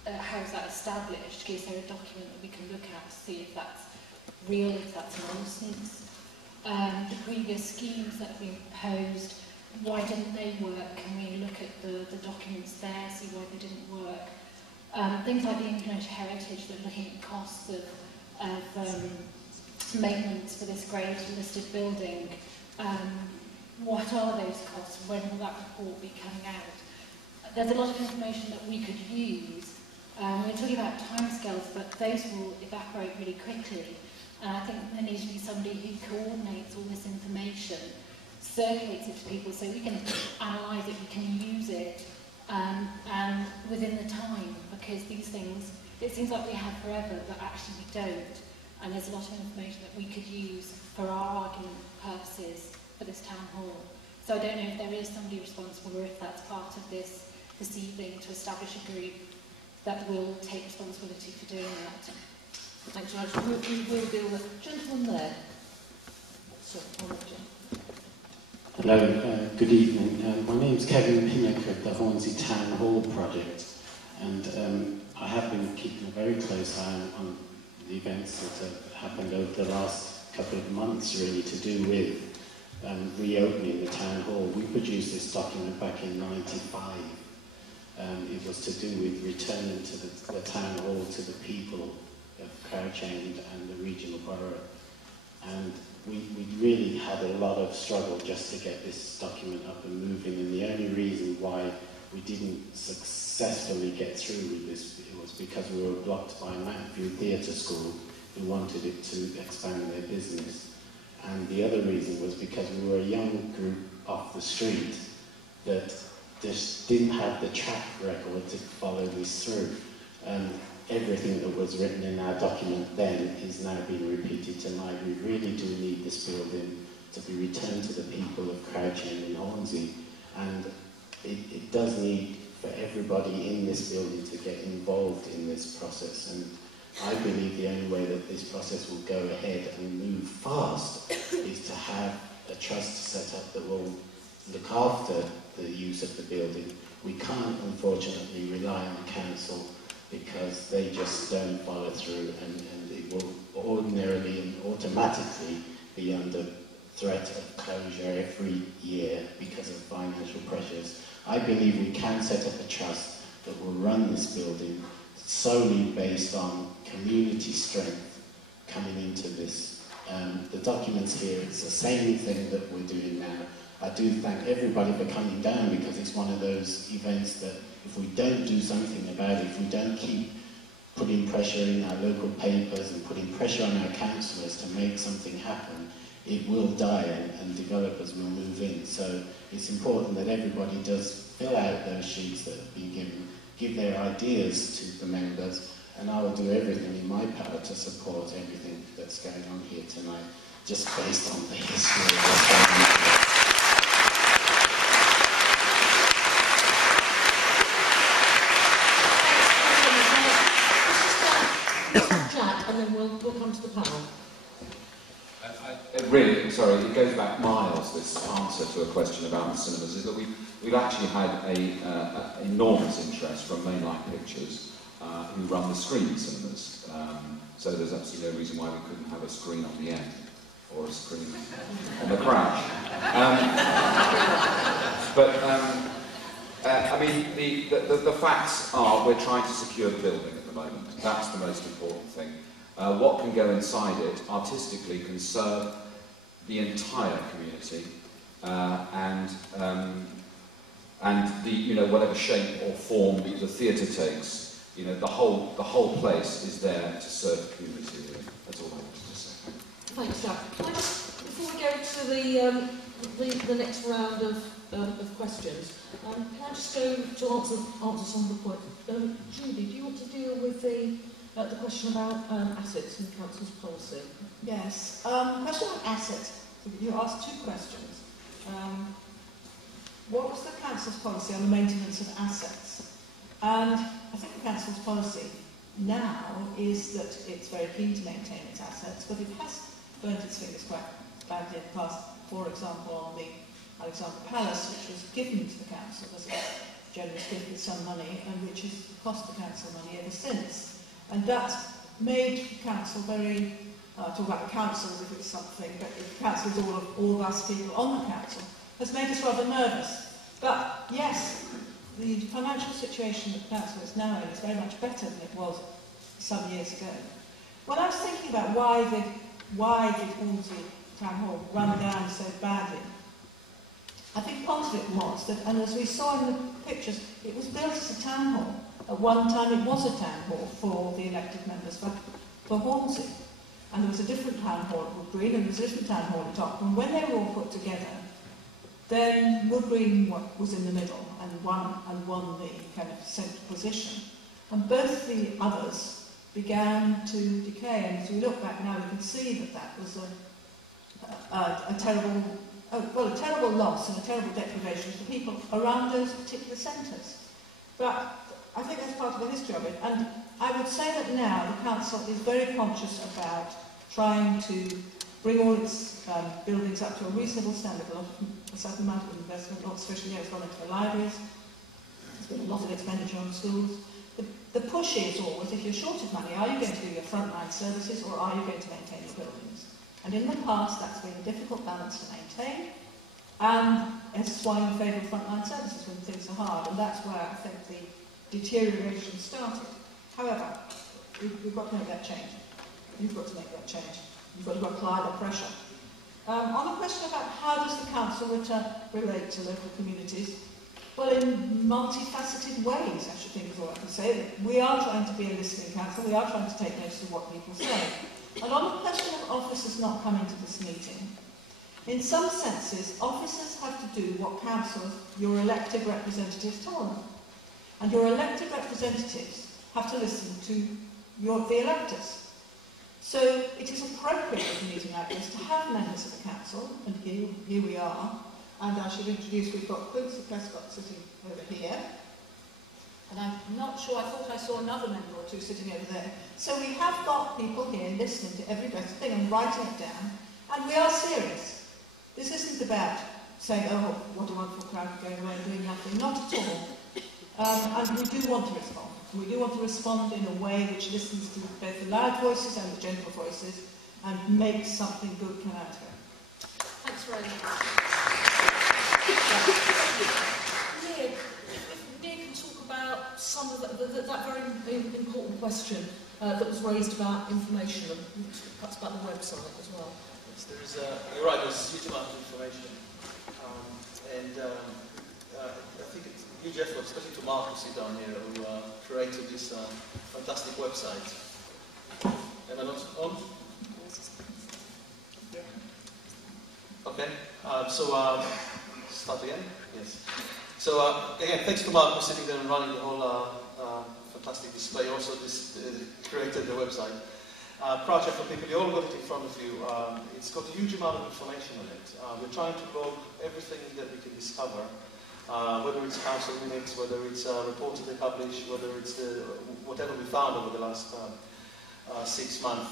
how is that established? Is there a document that we can look at to see if that's real, if that's nonsense? The previous schemes that have been proposed, why didn't they work? Can we look at the documents there, see why they didn't work? Things like the English heritage, that looking at costs of maintenance for this great listed building. What are those costs? When will that report be coming out? There's a lot of information that we could use. We're talking about timescales, but those will evaporate really quickly. And I think there needs to be somebody who coordinates all this information, circulates it to people so we can analyse it, we can use it, and within the time, because these things, it seems like we have forever, but actually we don't. And there's a lot of information that we could use for our argument purposes for this town hall. So I don't know if there is somebody responsible or if that's part of this evening to establish a group that will take responsibility for doing that. Thanks, Raj. We will deal with the gentleman there. Hello, good evening. My name is Kevin Pinnock of the Hornsey Town Hall project, and I have been keeping a very close eye on the events that have happened over the last couple of months, really, to do with reopening the town hall. We produced this document back in '95, It was to do with returning to the town hall to the people of Crouch End and the regional borough. And we really had a lot of struggle just to get this document up and moving, and the only reason why we didn't successfully get through with this was because we were blocked by Mount Theatre School, who wanted it to expand their business. And the other reason was because we were a young group off the street that just didn't have the track record to follow this through. Everything that was written in our document then is now being repeated tonight. We really do need this building to be returned to the people of Crouch End and Hornsey, and it does need for everybody in this building to get involved in this process. And I believe the only way that this process will go ahead and move fast is to have a trust set up that will look after the use of the building. We can't, unfortunately, rely on the council because they just don't follow through, and it will ordinarily and automatically be under threat of closure every year because of financial pressures. I believe we can set up a trust that will run this building solely based on community strength coming into this. The documents here, it's the same thing that we're doing now. I do thank everybody for coming down, because it's one of those events that if we don't do something about it, if we don't keep putting pressure in our local papers and putting pressure on our councillors to make something happen, it will die and developers will move in. So it's important that everybody does fill out those sheets that have been given, give their ideas to the members, and I will do everything in my power to support everything that's going on here tonight, just based on the history of what's going on here. And then we'll come to the panel. Really, sorry, it goes back miles, this answer to a question about the cinemas, is that we've actually had a enormous interest from Mainline Pictures, who run the screen cinemas. So there's absolutely no reason why we couldn't have a screen on the end, or a screen on the Crouch. I mean, the facts are we're trying to secure the building at the moment. That's the most important thing. What can go inside it artistically can serve the entire community, and the whatever shape or form the theatre takes, the whole place is there to serve the community. Really. That's all I wanted to say. Thanks, Jack. Can I just, before we go to the next round of questions, can I just go to answer some of the points? Judy, do you want to deal with the question about assets and council's policy? Yes. Question on assets. You asked two questions. What was the council's policy on the maintenance of assets? And I think the council's policy now is that it's very keen to maintain its assets, but it has burnt its fingers quite badly in the past. For example, on the Alexander Palace, which was given to the council as a generous gift with some money, and which has cost the council money ever since. And that made the council very, talk about the council as if it's something, but the council is all of us people on the council, has made us rather nervous. But yes, the financial situation that the council is now in is very much better than it was some years ago. When I was thinking about why did Hornsey Town Hall run down so badly, I think part of it was that, and as we saw in the pictures, it was built as a town hall. At one time it was a town hall for the elected members for Hornsey. And there was a different town hall at Wood Green and there was a different town hall at Top. And when they were all put together, then Wood Green was in the middle and won the kind of central position. And both the others began to decay. And as we look back now, we can see that that was a terrible loss and a terrible deprivation to the people around those particular centres. But I think that's part of the history of it. And I would say that now the council is very conscious about trying to bring all its buildings up to a reasonable standard, a certain amount of investment, not especially has gone into the libraries. There's been a lot of expenditure on schools. The push is always, if you're short of money, are you going to do your frontline services or are you going to maintain your buildings? And in the past, that's been a difficult balance to maintain. And it's why I'm in favour of frontline services when things to hard, and that's where I think the deterioration started. However, we've got to make that change. You've got to make that change. You've got to apply the pressure. On the question about how does the council relate to local communities, well, in multifaceted ways, I should think is all I can say. We are trying to be a listening council. We are trying to take notice of what people say. And on the question of officers not coming to this meeting, in some senses, officers have to do what councils, your elected representatives, tell them. And your elected representatives have to listen to the electors. So it is appropriate at a meeting like this to have members of the council, and here we are. And I should introduce, we've got Quincy Prescott sitting over here. And I'm not sure, I thought I saw another member or two sitting over there. So we have got people here listening to every best thing and writing it down. And we are serious. This isn't about saying, oh, what a wonderful crowd going away and doing nothing. Not at all. And we do want to respond. We do want to respond in a way which listens to both the loud voices and the gentle voices and makes something good come out of it. Thanks very much. Nick can talk about some of that very important question that was raised about information and perhaps about the website as well. Yes, you're right, there's a huge amount of information. I think it's a huge effort, especially to Mark, who sit down here, who created this fantastic website. Am I not on? Yeah. Okay, start again? Yes. So again, thanks to Mark for sitting there and running the whole fantastic display. Also, created the website. Project for people, you all got it in front of you. It's got a huge amount of information on it. We're trying to log everything that we can discover, whether it's council minutes, whether it's reports that they publish, whether it's whatever we found over the last 6 months.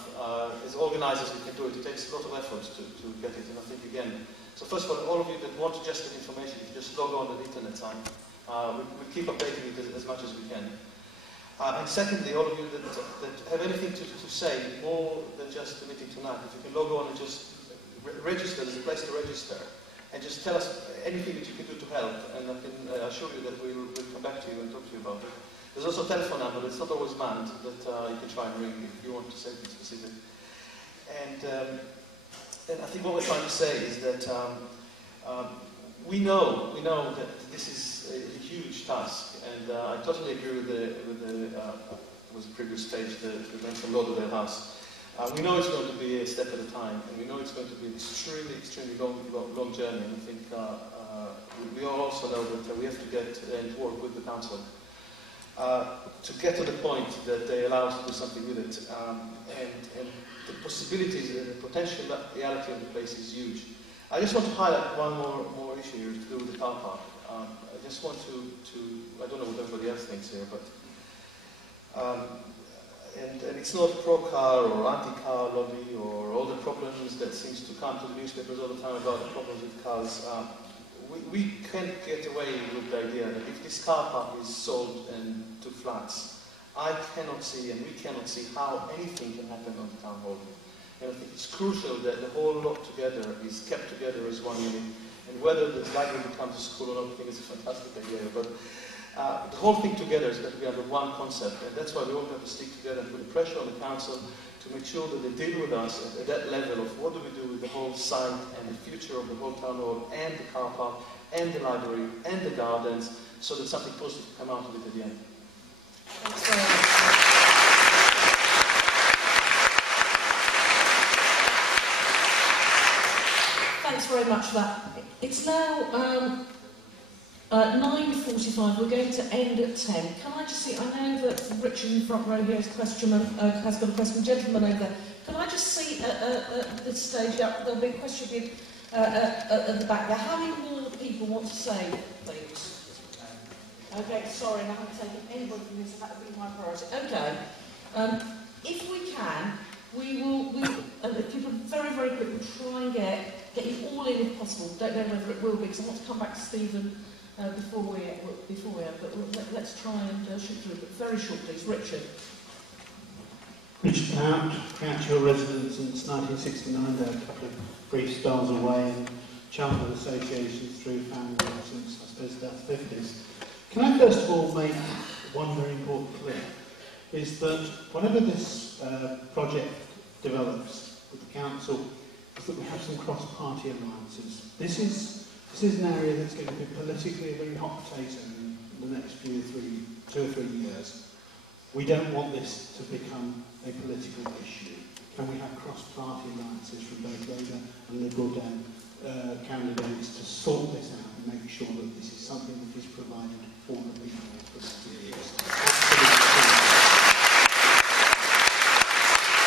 As organisers, we can do it. It takes a lot of effort to get it, and I think again. So first of all of you that want to just get information, you can just log on the internet site. We keep updating it as much as we can. And secondly, all of you that have anything to say, more than just the meeting tonight, if you can log on and just register, there's a place to register, and just tell us anything that you can do to help, and I can assure you that we'll come back to you and talk to you about it. There's also a telephone number that's not always manned that you can try and ring if you want to say something specific. And I think what we're trying to say is that we know that this is a huge task, and I totally agree with the previous page that we mentioned Lauderdale House. We know it's going to be a step at a time, and we know it's going to be an extremely long journey. And I think we all also know that we have to get and work with the council to get to the point that they allow us to do something with it. And the possibilities and the potential reality of the place is huge. I just want to highlight one more issue here to do with the car park. I just want to I don't know what everybody else thinks here, but and it's not pro-car or anti-car lobby or all the problems that seems to come to the newspapers all the time about the problems with cars. We can't get away with the idea that if this car park is sold to flats, I cannot see and we cannot see how anything can happen on the town hall. And I think it's crucial that the whole lot together is kept together as one unit. And whether the library becomes a school or not, I think it's a fantastic idea. But the whole thing together is going to be under one concept, and that's why we all have to stick together and put pressure on the council to make sure that they deal with us at that level of what do we do with the whole site and the future of the whole town hall and the car park and the library and the gardens, so that something positive can come out of it at the end. Thanks very much. Thanks very much for that. It's now 9:45. We're going to end at 10. Can I just see, I know that Richard in the front row here has got a question. Gentleman over there. Can I just see at this stage, there'll be a question at the back there. How many more people want to say things? Okay, sorry, I haven't taken anybody from this. That would be my priority. Okay. If we can, we will keep it very, very quick. We'll try and get you all in if possible. Don't know whether it will be, because I want to come back to Stephen before we end, but let's try and shoot through it. Very short, please. Richard. Richard Crouch Hill resident since 1969. There are a couple of brief spells away in childhood associations through family since, I suppose, the 50s. Can I first of all make one very important clear, is that whenever this project develops with the council, is that we have some cross-party alliances. This is an area that's going to be politically a very hot potato in the next 2 or 3 years. We don't want this to become a political issue. Can we have cross-party alliances from both Labour and Liberal Dem candidates to sort this out and make sure that this is something that is provided for the people for the next years?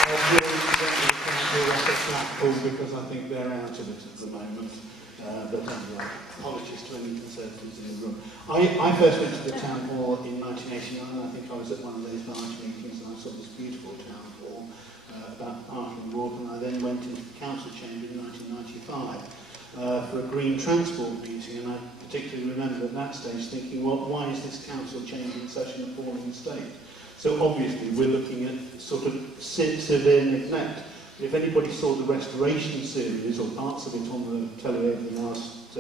I'll deal with the Blackpool because I think they're out of it at the moment. But anyway, apologies to any Conservatives in the room. I first went to the town hall in 1989. I think I was at one of those large meetings and I saw this beautiful town hall about the parking walk, and I then went into the council chamber in 1995 for a green transport meeting, and I particularly remember at that stage thinking, well, why is this council chamber in such an appalling state? So obviously we're looking at sort of severe neglect. If anybody saw the restoration series or parts of it on the telly over the last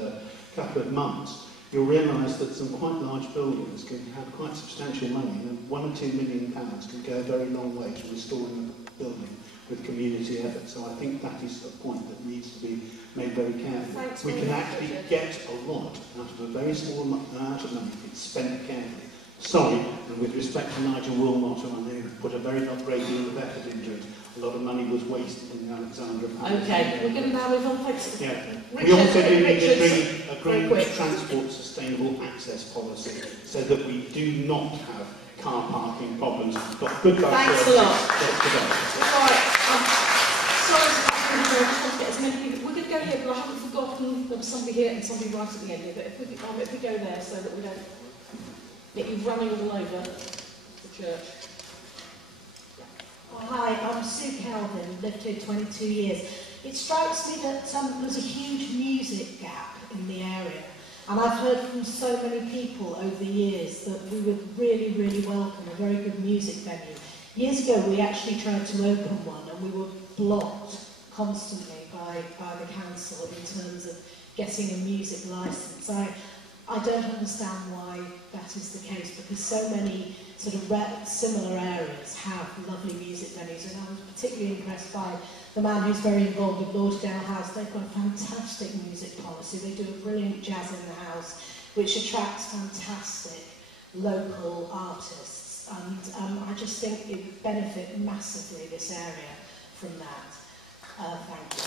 couple of months, you'll realise that some quite large buildings can have quite substantial money, and £1 or £2 million can go a very long way to restoring a building with community effort. So I think that is a point that needs to be made very carefully. We can actually get a lot out of a very small amount of money if it's spent carefully. Sorry, and with respect to Nigel Wilmot, who I know put a very great deal of effort into it, a lot of money was wasted in the Alexandra Palace. Okay, we're going to now move on. Thanks. Yeah. Richard, We also do need to Richard's bring a green transport sustainable access policy so that we do not have car parking problems. Got good bus Thanks a services. lot. Right. Sorry to I just want to get as many people. We're going to go here, but I haven't forgotten there was somebody here and somebody right at the end here. But if we go there so that we don't get you running all over the church. Well, hi, I'm Sue Calvin, lived here 22 years. It strikes me that there's a huge music gap in the area, and I've heard from so many people over the years that we would really, really welcome a very good music venue. Years ago we actually tried to open one and we were blocked constantly by the council in terms of getting a music licence. I don't understand why that is the case, because so many sort of similar areas have lovely music venues, and I was particularly impressed by the man who's very involved with Lauderdale House. They've got a fantastic music policy. They do a brilliant jazz in the house, which attracts fantastic local artists, and I just think it would benefit massively this area from that. Thank you.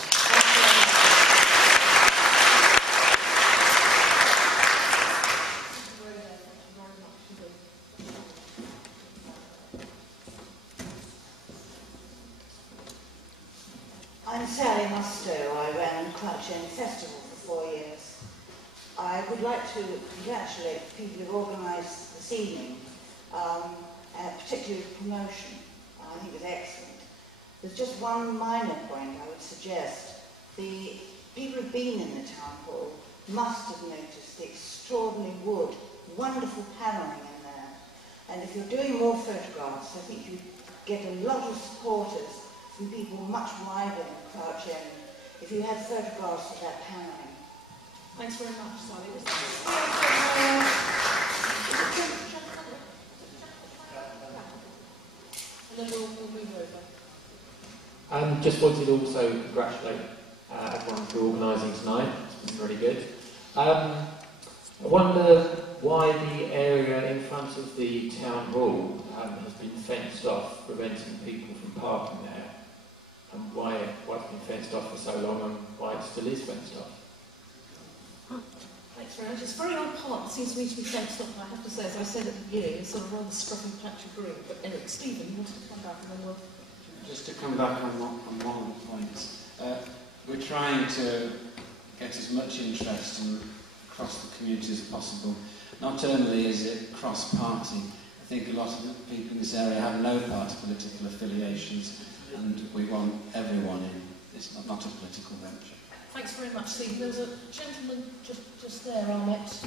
I'm Sally Mustoe. I ran Crouch End Festival for 4 years. I would like to congratulate the people who organised this evening, particularly with promotion. I think it's excellent. There's just one minor point I would suggest. The people who've been in the town hall must have noticed the extraordinary wood, wonderful panelling in there. And if you're doing more photographs, I think you get a lot of supporters from people much wider than Crouch End if you had photographs of that panelling. Thanks very much, Sally. And then we'll move over. Just wanted to also congratulate everyone for organising tonight. It's been really good. I wonder why the area in front of the town hall has been fenced off, preventing people from parking there, and why it's been fenced off for so long, and why it still is fenced off. Thanks very much. It's very odd part that seems to me to be fenced off, I have to say, as I said at the beginning, it's sort of rather scruffy patch of green. But anyway, Stephen, you wanted to come back and then we'll... Just to come back on one of the points, we're trying to get as much interest across the community as possible. Not only is it cross-party, I think a lot of the people in this area have no party political affiliations, and we want everyone in. It's not a political venture. Thanks very much, Stephen. There's a gentleman just there, our next.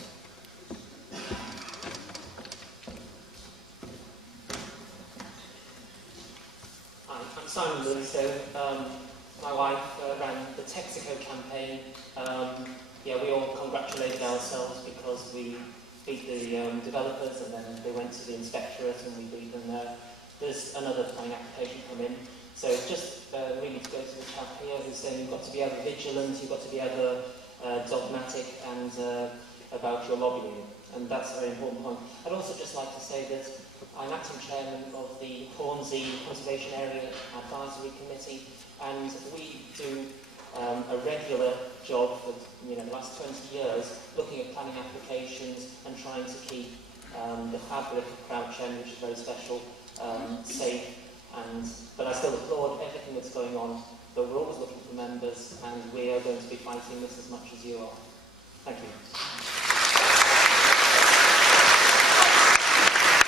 Hi, I'm Simon Livingstone. My wife ran the Texaco campaign. We all congratulated ourselves because we beat the developers, and then they went to the inspectorate and we beat them there. There's another planning application come in. So just really to go to the chap here who's saying you've got to be ever vigilant, you've got to be ever dogmatic and about your lobbying. And that's a very important point. I'd also just like to say that I'm acting chairman of the Hornsey Conservation Area Advisory Committee, and we do a regular job for the last 20 years looking at planning applications and trying to keep the fabric of Crouch End, which is very special, safe. But I still applaud everything that's going on, but we're always looking for members, and we are going to be fighting this as much as you are. Thank you.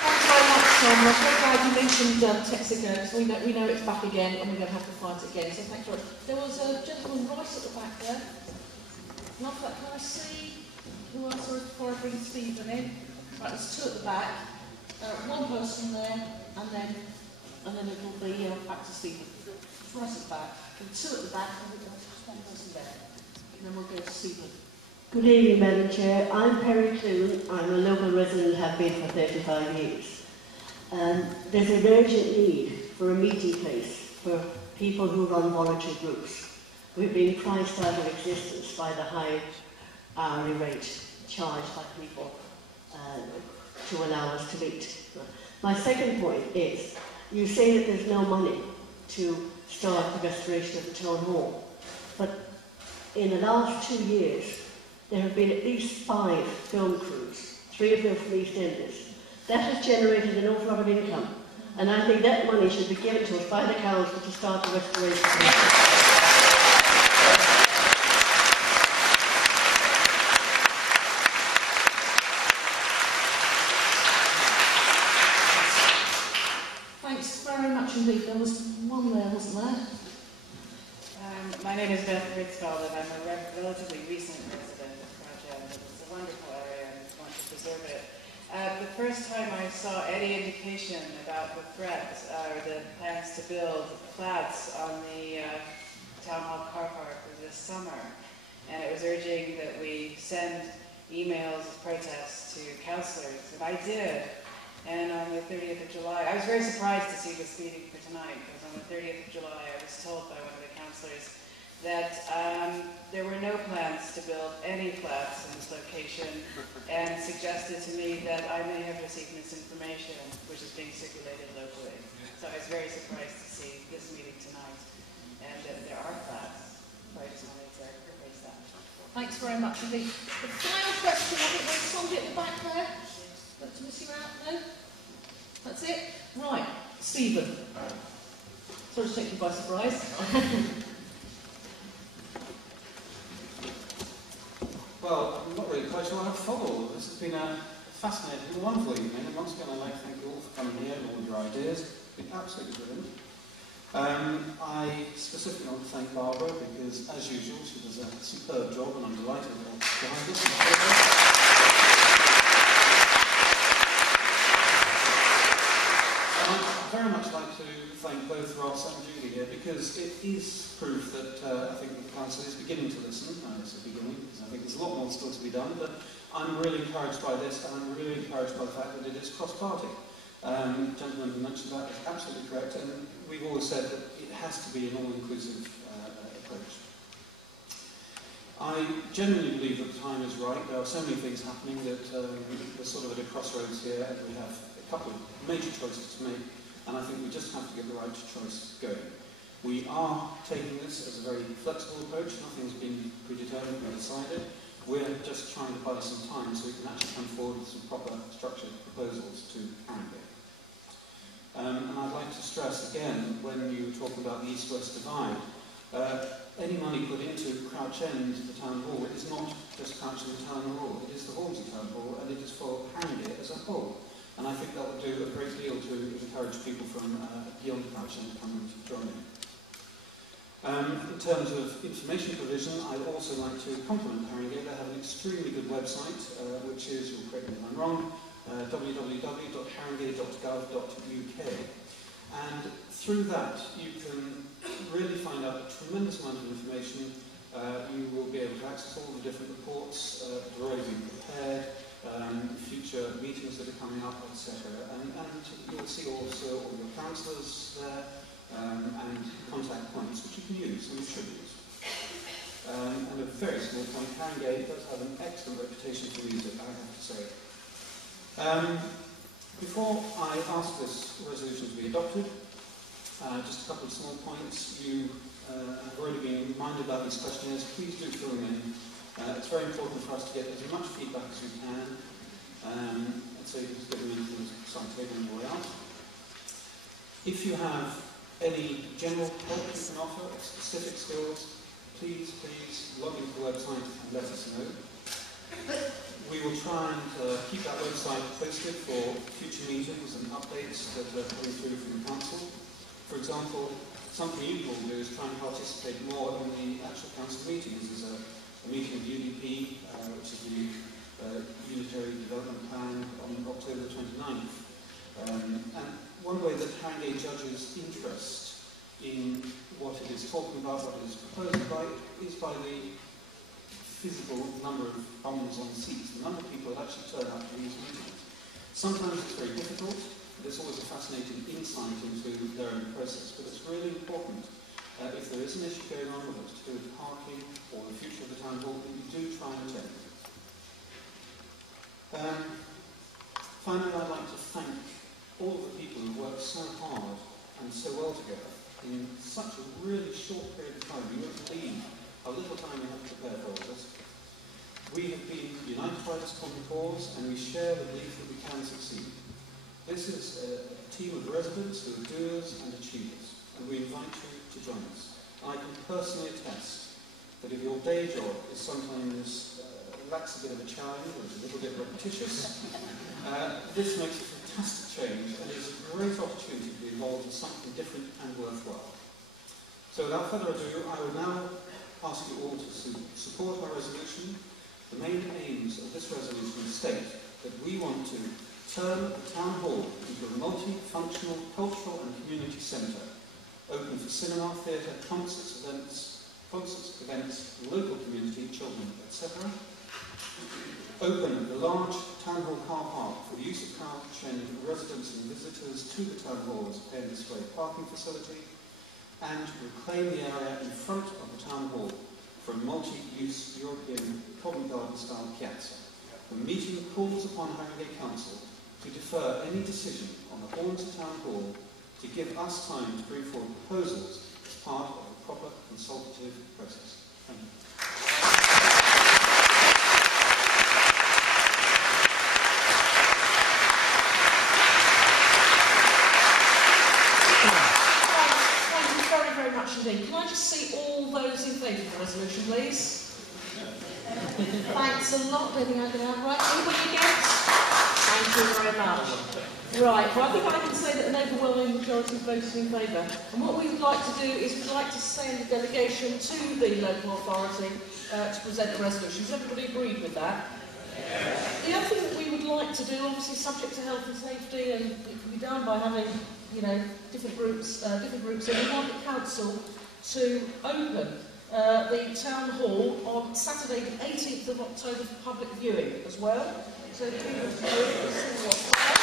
Thanks very much, Tom. I'm very glad you mentioned Texaco, because we know it's back again and we're going to have to fight it again. So thanks very much. There was a gentleman right at the back there. And after that, can I see who else is before I bring Stephen in? Right, there's two at the back. One person there, and then it'll be back to Stephen. It's right at the back. Two at the back, and there's one person there. And then we'll go to Stephen. Good evening, Madam Chair. I'm Perry Clune. I'm a local resident, have been for 35 years. There's an urgent need for a meeting place for people who run voluntary groups. We've been priced out of existence by the high hourly rate charged by people to allow us to meet. My second point is, you say that there's no money to start the restoration of the town hall, but in the last 2 years, there have been at least 5 film crews, 3 of them from East Indies. That has generated an awful lot of income, and I think that money should be given to us by the council to start the restoration. Indeed, there was one there, wasn't there? My name is Beth Ritzfeld, and I'm a relatively recent resident of Crouch End. It's a wonderful area, and I want to preserve it. The first time I saw any indication about the threat or the plans to build flats on the Town Hall car park was this summer, and it was urging that we send emails of protests to councillors, and I did. And on the 30th of July, I was very surprised to see this meeting for tonight, because on the 30th of July I was told by one of the councillors that there were no plans to build any flats in this location, and suggested to me that I may have received misinformation, which is being circulated locally. So I was very surprised to see this meeting tonight, and that there are flats. So I just wanted to erase that. Thanks very much indeed. The final question, I think there's somebody at the back there. To miss you out? No? That's it? Right, Stephen. Sorry to take you by surprise. Well, I'm not really quite sure how to follow. This has been a fascinating and wonderful evening, and once again I'd like to thank you all for coming here and all your ideas. It's been absolutely brilliant. I specifically want to thank Barbara, because as usual she does a superb job, and I'm delighted that you're behind us. I'd very much like to thank both Ross and Julie here, because it is proof that I think the Council is beginning to listen. It's a beginning, because I think there's a lot more still to be done, but I'm really encouraged by this, and I'm really encouraged by the fact that it is cross-party. The gentleman who mentioned that is absolutely correct, and we've always said that it has to be an all-inclusive approach. I genuinely believe that the time is right. There are so many things happening that we're sort of at a crossroads here, and we have a couple of major choices to make, and I think we just have to get the right choice going. We are taking this as a very flexible approach. Nothing's been predetermined or decided. We're just trying to buy some time so we can actually come forward with some proper structured proposals to Haringey. And I'd like to stress again, when you talk about the East-West divide, any money put into Crouch End, the Town Hall, is not just Crouch End the Town Hall, it is the Hornsey Town Hall, and it is for Haringey as a whole. And I think that will do a great deal to encourage people from beyond Crouch End to come and join in. In terms of information provision, I'd also like to compliment Haringey. They have an extremely good website, which is, you'll correct me if I'm wrong, www.haringey.gov.uk. And through that, you can really find out a tremendous amount of information. You will be able to access all the different reports that have already been prepared. future meetings that are coming up, etc. And you'll see also all your councillors there and contact points which you can use and you should use. And a very small point, Haringey does have an excellent reputation for music, I have to say. Before I ask this resolution to be adopted, just a couple of small points. You have already been reminded about these questionnaires. Please do fill them in. It's very important for us to get as much feedback as we can. And so you can just get them in from the side table on the way out. If you have any general help you can offer, or specific skills, please log into the website and let us know. We will try and keep that website posted for future meetings and updates that are coming through from the council. For example, something you will do is try and participate more in the actual council meetings. There's a meeting of UDP, which is the Unitary Development Plan, on October 29th. And one way that Haringey judges interest in what it is talking about, what it is proposed by, is by the physical number of bums on seats, the number of people that actually turn up to these meetings. Sometimes it's very difficult, but it's always a fascinating insight into their own process. But it's really important, if there is an issue going on, whether it's to do with parking or the future of the town hall, that you do try and attend. Finally, I'd like to thank all of the people who worked so hard and so well together in such a really short period of time. You won't believe how little time we have to prepare for all this. We have been united by this common cause, and we share the belief that we can succeed. This is a team of residents who are doers and achievers, and we invite you to join us. I can personally attest that if your day job is sometimes lacks a bit of a challenge or is a little bit repetitious, this makes a fantastic change and is a great opportunity to be involved in something different and worthwhile. So without further ado, I will now ask you all to support our resolution. The main aims of this resolution state that we want to turn the town hall into a multi-functional cultural and community centre, open for cinema, theatre, concerts, events, local community, children, etc. Open the large town hall car park for the use of cars sending residents and visitors to the town hall as a pay and display parking facility, and reclaim the area in front of the town hall for a multi-use European Covent Garden-style piazza. The meeting calls upon Haringey Council to defer any decision on the Hornsey Town Hall to give us time to bring forward proposals as part of a proper consultative process. Thank you. Can I just see all those in favour of the resolution, please? Thanks a lot. Don't think I'm going to have right. Anybody against? Thank you very much. Right, well, I think I can say that an overwhelming majority voted in favour. And what we would like to do is we'd like to send a delegation to the local authority to present the resolution. Has everybody agreed with that? Yes. The other thing that we would like to do, obviously subject to health and safety, and it can be done by having, different groups, and we want the council to open the town hall on Saturday the 18th of October for public viewing as well. So people to go and see what's there.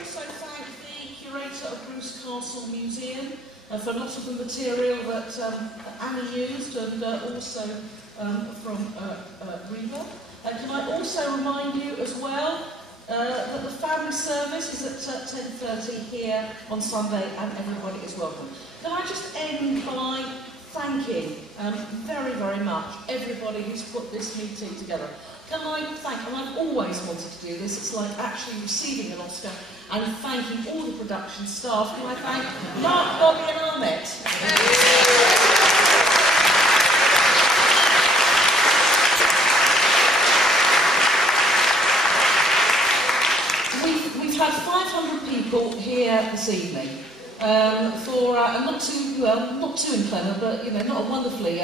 Also thank the curator of Bruce Castle Museum for a lot of the material that Annie used, and also from Reba. Can I also remind you as well that the family service is at 10:30 here on Sunday, and everybody is welcome. Can I just end by thanking very, very much everybody who's put this meeting together. Can I thank, and I've always wanted to do this, it's like actually receiving an Oscar, and thanking all the production staff. Can I thank Mark, Bobby and Ahmet? We've had 500 people here this evening for not too inclement, but not a wonderfully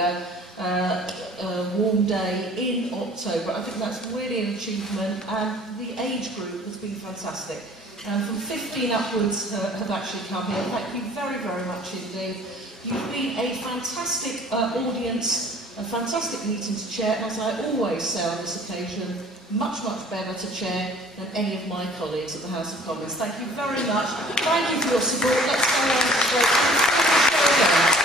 warm day in October. I think that's really an achievement, and the age group has been fantastic. From 15 upwards have actually come here. Thank you very, very much indeed. You've been a fantastic audience, a fantastic meeting to chair, and as I always say on this occasion, much, much better to chair than any of my colleagues at the House of Commons. Thank you very much. Thank you for your support. Let's go on to the show now.